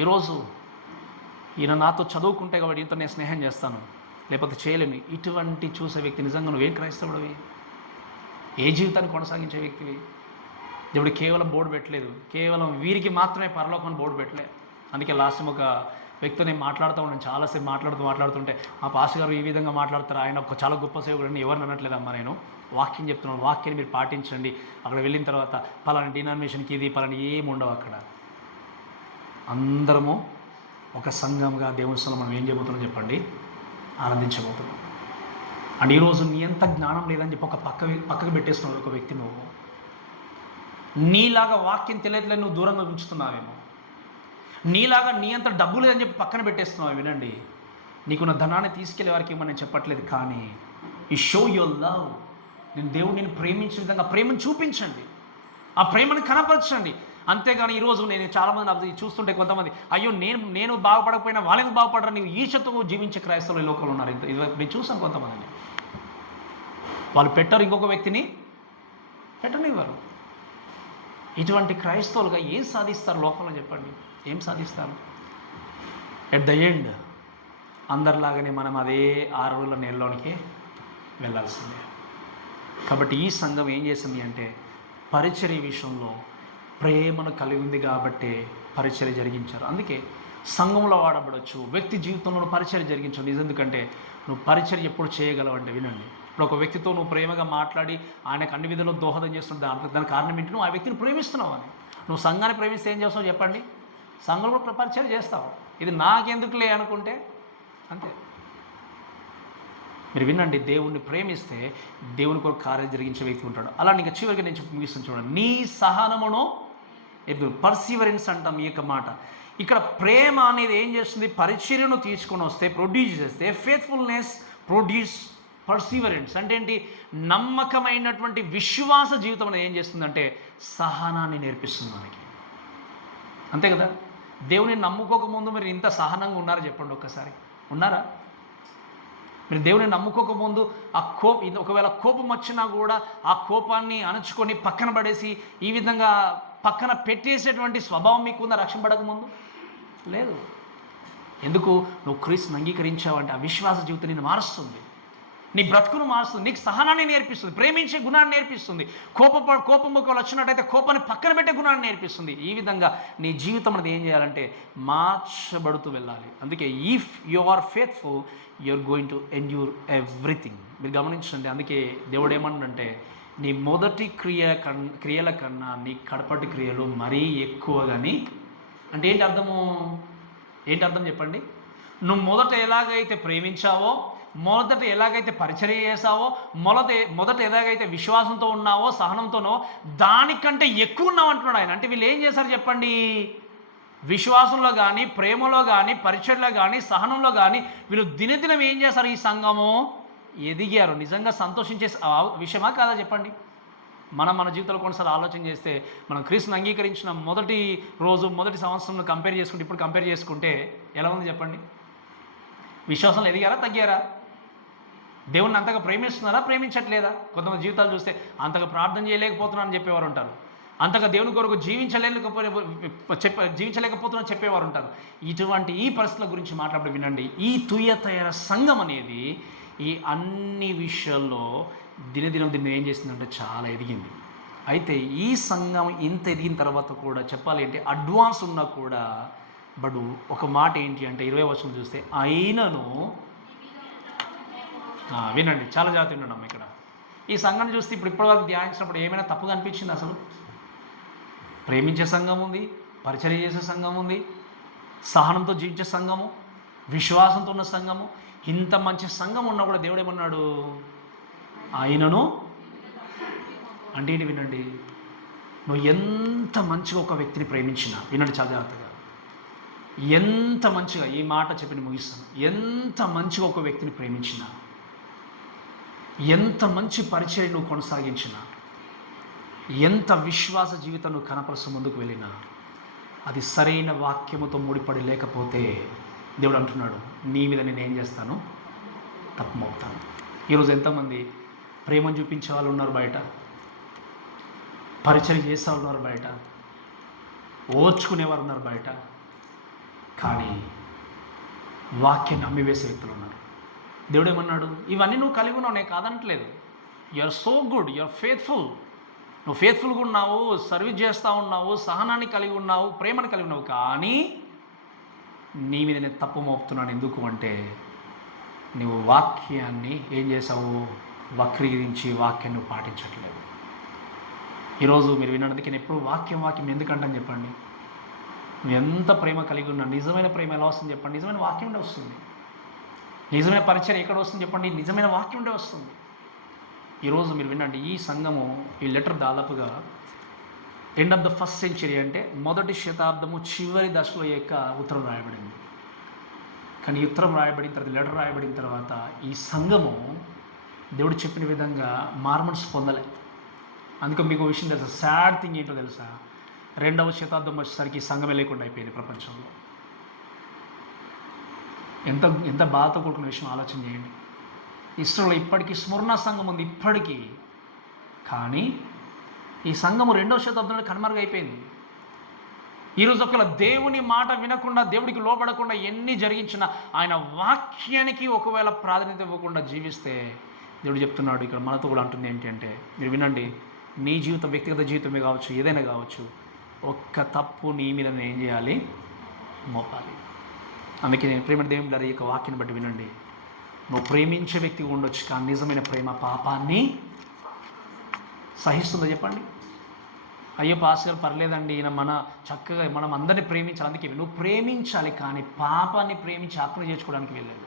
ఈరోజు ఈయన నాతో చదువుకుంటే కాబట్టి ఈయనతో నేను స్నేహం చేస్తాను, లేకపోతే చేయలేను, ఇటువంటి చూసే వ్యక్తి నిజంగా నువ్వేం క్రైస్తవుడివి? ఏ జీవితాన్ని కొనసాగించే వ్యక్తివి? దేవుడు కేవలం బోర్డు పెట్టలేదు, కేవలం వీరికి మాత్రమే పరలోకం బోర్డు పెట్టలేదు. అందుకే లాస్ట్ ఒక వ్యక్తితో నేను మాట్లాడుతూ ఉన్నాను, చాలాసేపు మాట్లాడుతుంటే మా పాస్ గారు ఈ విధంగా మాట్లాడతారు, ఆయన ఒక చాలా గొప్ప సేవకుడు, ఎవరిని అనట్లేదమ్మా, నేను వాక్యం చెప్తున్నాను, వాక్యాన్ని మీరు పాటించండి. అక్కడ వెళ్ళిన తర్వాత పలానా డినామినేషన్కి ఇది పలానా ఏమి ఉండవు. అక్కడ అందరము ఒక సంఘంగా దేవుని స్థలం మనం ఏం చేయబోతున్నాం చెప్పండి? ఆనందించబోతున్నాం. అండ్ ఈరోజు నీ ఎంత జ్ఞానం లేదని చెప్పి ఒక పక్కకు పెట్టేస్తున్నావు ఒక వ్యక్తి. నువ్వు నీలాగా వాక్యం తెలియట్లేదు, నువ్వు దూరంగా ఉంచుతున్నావేమో. నీలాగా నీ అంత డబ్బు లేదని చెప్పి పక్కన పెట్టేస్తున్నావు. వినండి, నీకున్న ధనాన్ని తీసుకెళ్లే వారికి ఏమో నేను చెప్పట్లేదు, కానీ ఈ షో యువర్ లవ్. దేవుడిని ప్రేమించిన విధంగా ప్రేమను చూపించండి, ఆ ప్రేమను కనపరచండి. అంతేగాని ఈరోజు నేను చాలామంది చూస్తుంటే కొంతమంది, అయ్యో నేను బాగుపడకపోయినా వాళ్ళకి బాగుపడరా, నీవు ఈర్ష్యతో జీవించే క్రైస్తవులు ఈ లోకంలో ఉన్నారు. ఇది నేను చూసాను కొంతమందిని. వాళ్ళు పెట్టరు, ఇంకొక వ్యక్తిని పెట్టనివ్వరు. ఇటువంటి క్రైస్తవులుగా ఏం సాధిస్తారు లోకంలో చెప్పండి? ఏం సాధిస్తారు? ఎట్ ద ఎండ్ అందరిలాగానే మనం అదే 6 రోజుల నెలలోనికే వెళ్ళాల్సిందే. కాబట్టి ఈ సంఘం ఏం చేసింది అంటే, పరిచర్య విషయంలో ప్రేమను కలిగి ఉంది కాబట్టి పరిచర్య జరిగించారు. అందుకే సంఘంలో వాడబడవచ్చు, వ్యక్తి జీవితంలో పరిచర్య జరిగించండి. ఎందుకంటే నువ్వు పరిచర్య ఎప్పుడు చేయగలవు అంటే, వినండి, ఇప్పుడు ఒక వ్యక్తితో నువ్వు ప్రేమగా మాట్లాడి ఆయనకు అన్ని విధాలు దోహదం చేస్తున్నావు, దానికి కారణం ఏంటి? నువ్వు ఆ వ్యక్తిని ప్రేమిస్తున్నావు అని. నువ్వు సంఘాన్ని ప్రేమిస్తే ఏం చేస్తావు చెప్పండి? సంఘంలో కూడా పరిచర్య చేస్తావు. ఇది నాకెందుకులే అనుకుంటే అంతే. మీరు వినండి, దేవుణ్ణి ప్రేమిస్తే దేవుని కొరకు కార్యం జరిగించే వ్యక్తి ఉంటాడు. అలా నీకు చివరికి నేను ముగిస్తాను చూడండి. నీ సహనమును పర్సీవరెన్స్ అంటాం ఈ యొక్క మాట. ఇక్కడ ప్రేమ అనేది ఏం చేస్తుంది? పరిచర్యను తీసుకొని వస్తే, ప్రొడ్యూస్ చేస్తే, ఫేత్ఫుల్నెస్ ప్రొడ్యూస్ పర్సీవరెన్స్. అంటే ఏంటి? నమ్మకమైనటువంటి విశ్వాస జీవితం అనేది ఏం చేస్తుందంటే సహనాన్ని నేర్పిస్తుంది మనకి. అంతే కదా? దేవుని నమ్ముకోకముందు మీరు ఇంత సహనంగా ఉన్నారా చెప్పండి ఒక్కసారి? ఉన్నారా? మీరు దేవుని నమ్ముకోకముందు ఒకవేళ కోపం వచ్చినా కూడా ఆ కోపాన్ని అణుచుకొని పక్కన పడేసి ఈ విధంగా పక్కన పెట్టేసేటువంటి స్వభావం మీకుందా రక్షణ పడకముందు? లేదు. ఎందుకు? నువ్వు క్రీస్తుని అంగీకరించావంటే ఆ విశ్వాస జీవితం నిన్ను మారుస్తుంది, నీ బ్రతుకును మారుస్తుంది, నీకు సహనాన్ని నేర్పిస్తుంది, ప్రేమించే గుణాన్ని నేర్పిస్తుంది, కోపం ఒకవేళ వచ్చినట్టయితే కోపాన్ని పక్కన పెట్టే గుణాన్ని నేర్పిస్తుంది. ఈ విధంగా నీ జీవితం అనేది ఏం చేయాలంటే మార్చబడుతూ వెళ్ళాలి. అందుకే if you are faithful you are going to endure everything. మీరు గమనించండి, అందుకే దేవుడు ఏమన్నంటే నీ మొదటి క్రియల కన్నా నీ కడపటి క్రియలు మరీ ఎక్కువగాని. అంటే ఏంటి అర్థం చెప్పండి? నువ్వు మొదట ఎలాగైతే ప్రేమించావో, మొదట ఎలాగైతే పరిచర్య చేసావో, మొదట ఎలాగైతే విశ్వాసంతో ఉన్నావో, సహనంతోనో, దానికంటే ఎక్కువ ఉన్నావు అంటున్నాడు ఆయన. అంటే వీళ్ళు ఏం చేశారు చెప్పండి? విశ్వాసంలో కానీ, ప్రేమలో కానీ, పరిచర్యలో కానీ, సహనంలో కానీ వీళ్ళు దినదినం ఏం చేశారు? ఈ సంఘము ఎదిగారు. నిజంగా సంతోషించే విషయమా కాదా చెప్పండి? మన జీవితంలో కొన్నిసార్లు ఆలోచన చేస్తే, మనం క్రీస్తుని అంగీకరించిన మొదటి రోజు, మొదటి సంవత్సరంలో కంపేర్ చేసుకుంటే ఇప్పుడు కంపేర్ చేసుకుంటే ఎలా ఉంది చెప్పండి? విశ్వాసంలో ఎదిగారా, తగ్గారా? దేవుణ్ణి అంతగా ప్రేమిస్తున్నారా, ప్రేమించట్లేదా? కొంతమంది జీవితాలు చూస్తే అంతగా ప్రార్థన చేయలేకపోతున్నా అని చెప్పేవారు ఉంటారు, అంతగా దేవుని కొరకు జీవించలేకపోతున్నా చెప్పేవారు ఉంటారు. ఇటువంటి ఈ పరిస్థితుల గురించి మాట్లాడి వినండి. ఈ తుయతైర సంఘం అనేది ఈ అన్ని విషయాల్లో దినదినం ఏం చేసిందంటే చాలా ఎదిగింది. అయితే ఈ సంఘం ఇంత ఎదిగిన తర్వాత కూడా చెప్పాలి అంటే అడ్వాన్స్ ఉన్నా కూడా బట్ ఒక మాట ఏంటి అంటే 20వ వచనం చూస్తే, అయినను వినండి, చాలా జాగ్రత్త వినడం. ఇక్కడ ఈ సంఘాన్ని చూస్తే ఇప్పటివరకు ధ్యానించినప్పుడు ఏమైనా తప్పుగా అనిపించింది? అసలు ప్రేమించే సంఘం ఉంది, పరిచర్య చేసే సంఘం ఉంది, సహనంతో జీవించే సంఘము, విశ్వాసంతో ఉన్న సంఘము, ఇంత మంచి సంఘం ఉన్నా కూడా దేవుడు ఏమన్నాడు? ఆయనను అంటే ఏంటి? వినండి, నువ్వు ఎంత మంచిగా ఒక వ్యక్తిని ప్రేమించినా, వినండి చాలా జాగ్రత్తగా, ఎంత మంచిగా, ఈ మాట చెప్పి ముగిస్తాను, ఎంత మంచిగా ఒక వ్యక్తిని ప్రేమించినా, ఎంత మంచి పరిచయం నువ్వు కొనసాగించినా, ఎంత విశ్వాస జీవితం నువ్వు కనపరుస్తూ ముందుకు వెళ్ళినా, అది సరైన వాక్యముతో ముడిపడి లేకపోతే దేవుడు అంటున్నాడు, నీ మీద నేను ఏం చేస్తాను? తప్పమవుతాను. ఈరోజు ఎంతమంది ప్రేమను చూపించే వాళ్ళు ఉన్నారు బయట, పరిచయం చేసే వాళ్ళు ఉన్నారు బయట, ఓర్చుకునేవారు ఉన్నారు బయట, కానీ వాక్యాన్ని అమ్మివేసే వ్యక్తులు ఉన్నారు. దేవుడు ఏమన్నాడు? ఇవన్నీ నువ్వు కలిగి ఉన్నావు, నేను కాదనట్లేదు. You are so good, you are faithful, నువ్వు ఫేత్ఫుల్గా ఉన్నావు, సర్వీస్ చేస్తూ ఉన్నావు, సహనాన్ని కలిగి ఉన్నావు, ప్రేమను కలిగి ఉన్నావు, కానీ నీ మీద నేను తప్పు మోపుతున్నాను. ఎందుకు అంటే నువ్వు వాక్యాన్ని ఏం చేసావు, వక్రీకరించి వాక్యాన్ని నువ్వు పాటించట్లేదు. ఈరోజు మీరు విన్నందుకు నేను ఎప్పుడు వాక్యం ఎందుకంటాను చెప్పండి. నువ్వు ఎంత ప్రేమ కలిగి ఉన్నా, నిజమైన ప్రేమ ఎలా వస్తుంది చెప్పండి, నిజమైన వాక్యం ఉండే వస్తుంది. నిజమైన పరిచయం ఎక్కడ వస్తుంది చెప్పండి, నిజమైన వాక్యం ఉండే వస్తుంది. ఈరోజు మీరు వినండి, ఈ సంఘము, ఈ లెటర్ దాదాపుగా end of the first century, అంటే మొదటి శతాబ్దము చివరి దశలో యొక్క ఉత్తరం రాయబడింది. కానీ ఈ ఉత్తరం రాయబడిన తర్వాత, లెటర్ రాయబడిన తర్వాత ఈ సంఘము దేవుడు చెప్పిన విధంగా మారుమనసు పొందలే. అందుకే మీకు విషయం తెలుసా, సాడ్ థింగ్ ఏంటో తెలుసా, 2వ శతాబ్దం వచ్చేసరికి ఈ సంఘమే లేకుండా అయిపోయింది ప్రపంచంలో. ఎంత బాధతో కూడుకున్న విషయం ఆలోచన చేయండి. ఇస్రాయేల్లో ఇప్పటికీ స్మరణ సంఘం ఉంది ఇప్పటికీ, కానీ ఈ సంఘము 2వ శతాబ్దంలో కనుమరుగైపోయింది. ఈరోజు ఒకవేళ దేవుని మాట వినకుండా, దేవుడికి లోపడకుండా ఎన్ని జరిగించినా, ఆయన వాక్యానికి ఒకవేళ ప్రాధాన్యత ఇవ్వకుండా జీవిస్తే, దేవుడు చెప్తున్నాడు ఇక్కడ మనతో కూడా అంటుంది ఏంటి అంటే, మీరు వినండి, నీ జీవితం, వ్యక్తిగత జీవితమే కావచ్చు, ఏదైనా కావచ్చు, ఒక్క తప్పు నీ మీద నేను ఏం చేయాలి, మోపాలి. అందుకే నేను ప్రేమ దేవుని గారి యొక్క వాక్యాన్ని బట్టి వినండి, నువ్వు ప్రేమించే వ్యక్తిగా ఉండొచ్చు, కానీ నిజమైన ప్రేమ పాపాన్ని సహిస్తుందో చెప్పండి. అయ్యో పాస్టర్ పర్లేదండి, మన చక్కగా మనం అందరినీ ప్రేమించాలి. అందుకే నువ్వు ప్రేమించాలి, కానీ పాపాన్ని ప్రేమించి ఆత్మ చేర్చుకోవడానికి వెళ్ళాలి.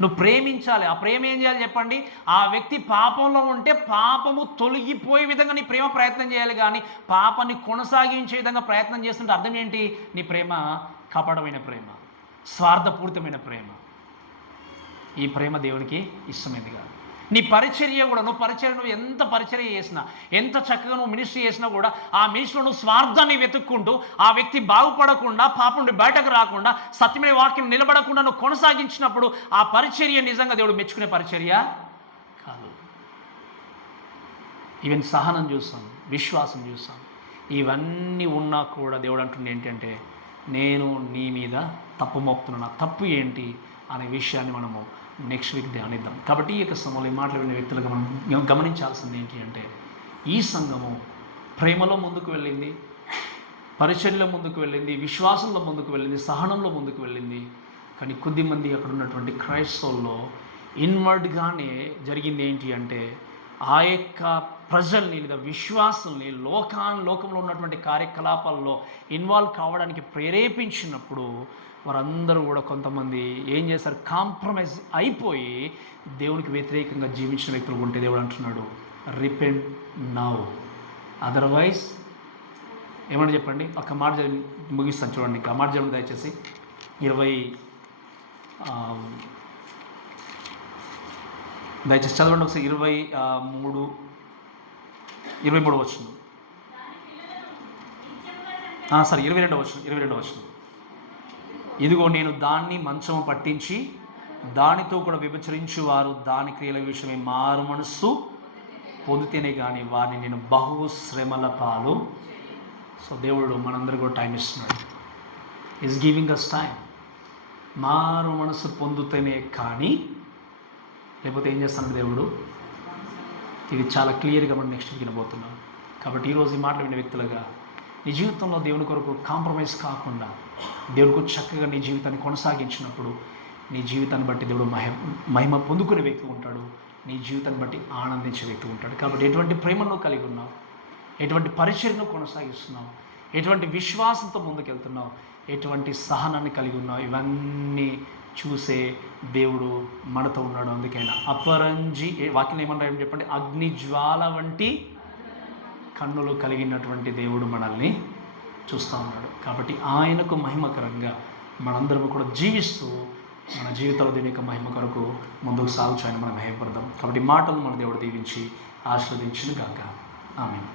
నువ్వు ప్రేమించాలి. ఆ ప్రేమ ఏం చేయాలి చెప్పండి, ఆ వ్యక్తి పాపంలో ఉంటే పాపము తొలగిపోయే విధంగా నీ ప్రేమ ప్రయత్నం చేయాలి, కానీ పాపాన్ని కొనసాగించే విధంగా ప్రయత్నం చేస్తుంటే అర్థం ఏంటి, నీ ప్రేమ కపటమైన ప్రేమ, స్వార్థపూరితమైన ప్రేమ. ఈ ప్రేమ దేవునికి ఇష్టమైంది కాదు. నీ పరిచర్య కూడా, నువ్వు ఎంత పరిచర్య చేసినా, ఎంత చక్కగా నువ్వు మినిస్ట్రీ చేసినా కూడా, ఆ మినిస్ట్రీలో నువ్వు స్వార్థాన్ని వెతుక్కుంటూ, ఆ వ్యక్తి బాగుపడకుండా, పాపం నుండి బయటకు రాకుండా, సత్యమైన వాక్యం నిలబడకుండా నువ్వు కొనసాగించినప్పుడు ఆ పరిచర్య నిజంగా దేవుడు మెచ్చుకునే పరిచర్య కాదు. ఈవెన్ సహనం చూస్తాం, విశ్వాసం చూస్తాం, ఇవన్నీ ఉన్నా కూడా దేవుడు అంటుండే ఏంటంటే, నేను నీ మీద తప్పు మోపుతున్నా, తప్పు ఏంటి అనే విషయాన్ని మనము నెక్స్ట్ వీక్ ధ్యానిద్దాం. కాబట్టి ఈ యొక్క సమయంలో ఈ మాటలు వినే వ్యక్తులుగా మనం గమనించాల్సింది ఏంటి అంటే, ఈ సంఘము ప్రేమలో ముందుకు వెళ్ళింది, పరిచర్యలో ముందుకు వెళ్ళింది, విశ్వాసంలో ముందుకు వెళ్ళింది, సహనంలో ముందుకు వెళ్ళింది. కానీ కొద్దిమంది అక్కడ ఉన్నటువంటి క్రైస్తవుల్లో ఇన్వర్డ్గానే జరిగింది ఏంటి అంటే, ఆ యొక్క ప్రజల్ని లేదా విశ్వాసుల్ని లోకంలో ఉన్నటువంటి కార్యకలాపాల్లో ఇన్వాల్వ్ కావడానికి ప్రేరేపించినప్పుడు వారందరూ కూడా కొంతమంది ఏం చేశారు, కాంప్రమైజ్ అయిపోయి దేవునికి వ్యతిరేకంగా జీవించిన వ్యక్తులు ఉంటే దేవుడు అంటున్నాడు, రిపెంట్ నౌ, అదర్వైజ్ ఏమని చెప్పండి. ఒక మాట ముగిస్తాను చూడండి, ఇంకా మాట చెప్పండి దయచేసి. 23 దయచేసి చదవండి ఒకసారి. 23 వచనం, సరే 22 వచనం. ఇదిగో నేను దాన్ని మంచము పట్టించి దానితో కూడా వ్యభిచరించు వారు దాని క్రియల విషయమే మారు మనస్సు పొందితేనే కానీ వారిని నేను బహు శ్రమల పాలు. సో దేవుడు మనందరూ కూడా టైం ఇస్తున్నాడు, ఈజ్ గివింగ్ అస్ టైం. మారు మనస్సు పొందితేనే కానీ, లేకపోతే ఏం చేస్తాడు దేవుడు, ఇది చాలా క్లియర్గా మనం నెక్స్ట్ వినబోతున్నాం. కాబట్టి ఈరోజు ఈ మాటలు వినే వ్యక్తులుగా నీ జీవితంలో దేవుని కొరకు కాంప్రమైజ్ కాకుండా దేవుడికి చక్కగా నీ జీవితాన్ని కొనసాగించినప్పుడు నీ జీవితాన్ని బట్టి దేవుడు మహిమ పొందుకునే వ్యక్తి ఉంటాడు, నీ జీవితాన్ని బట్టి ఆనందించే వ్యక్తి ఉంటాడు. కాబట్టి ఎటువంటి ప్రేమను కలిగి ఉన్నావు, ఎటువంటి పరిచర్యను కొనసాగిస్తున్నావు, ఎటువంటి విశ్వాసంతో ముందుకెళ్తున్నావు, ఎటువంటి సహనాన్ని కలిగి ఉన్నావు, ఇవన్నీ చూసే దేవుడు మనతో ఉన్నాడు. అందుకైనా అపరంజి వాక్యం ఏమన్నా చెప్పండి, అగ్నిజ్వాల వంటి కన్నులు కలిగినటువంటి దేవుడు మనల్ని చూస్తూ ఉన్నాడు. కాబట్టి ఆయనకు మహిమకరంగా మనందరం కూడా జీవిస్తూ మన జీవితంలో దీని యొక్క మహిమ కొరకు ముందుకు సాగుచు ఆయన మనం మహిమపడదాం. కాబట్టి మాటలు మన దేవుడు దీవించి ఆశీర్వదించును గాక. ఆమేన్.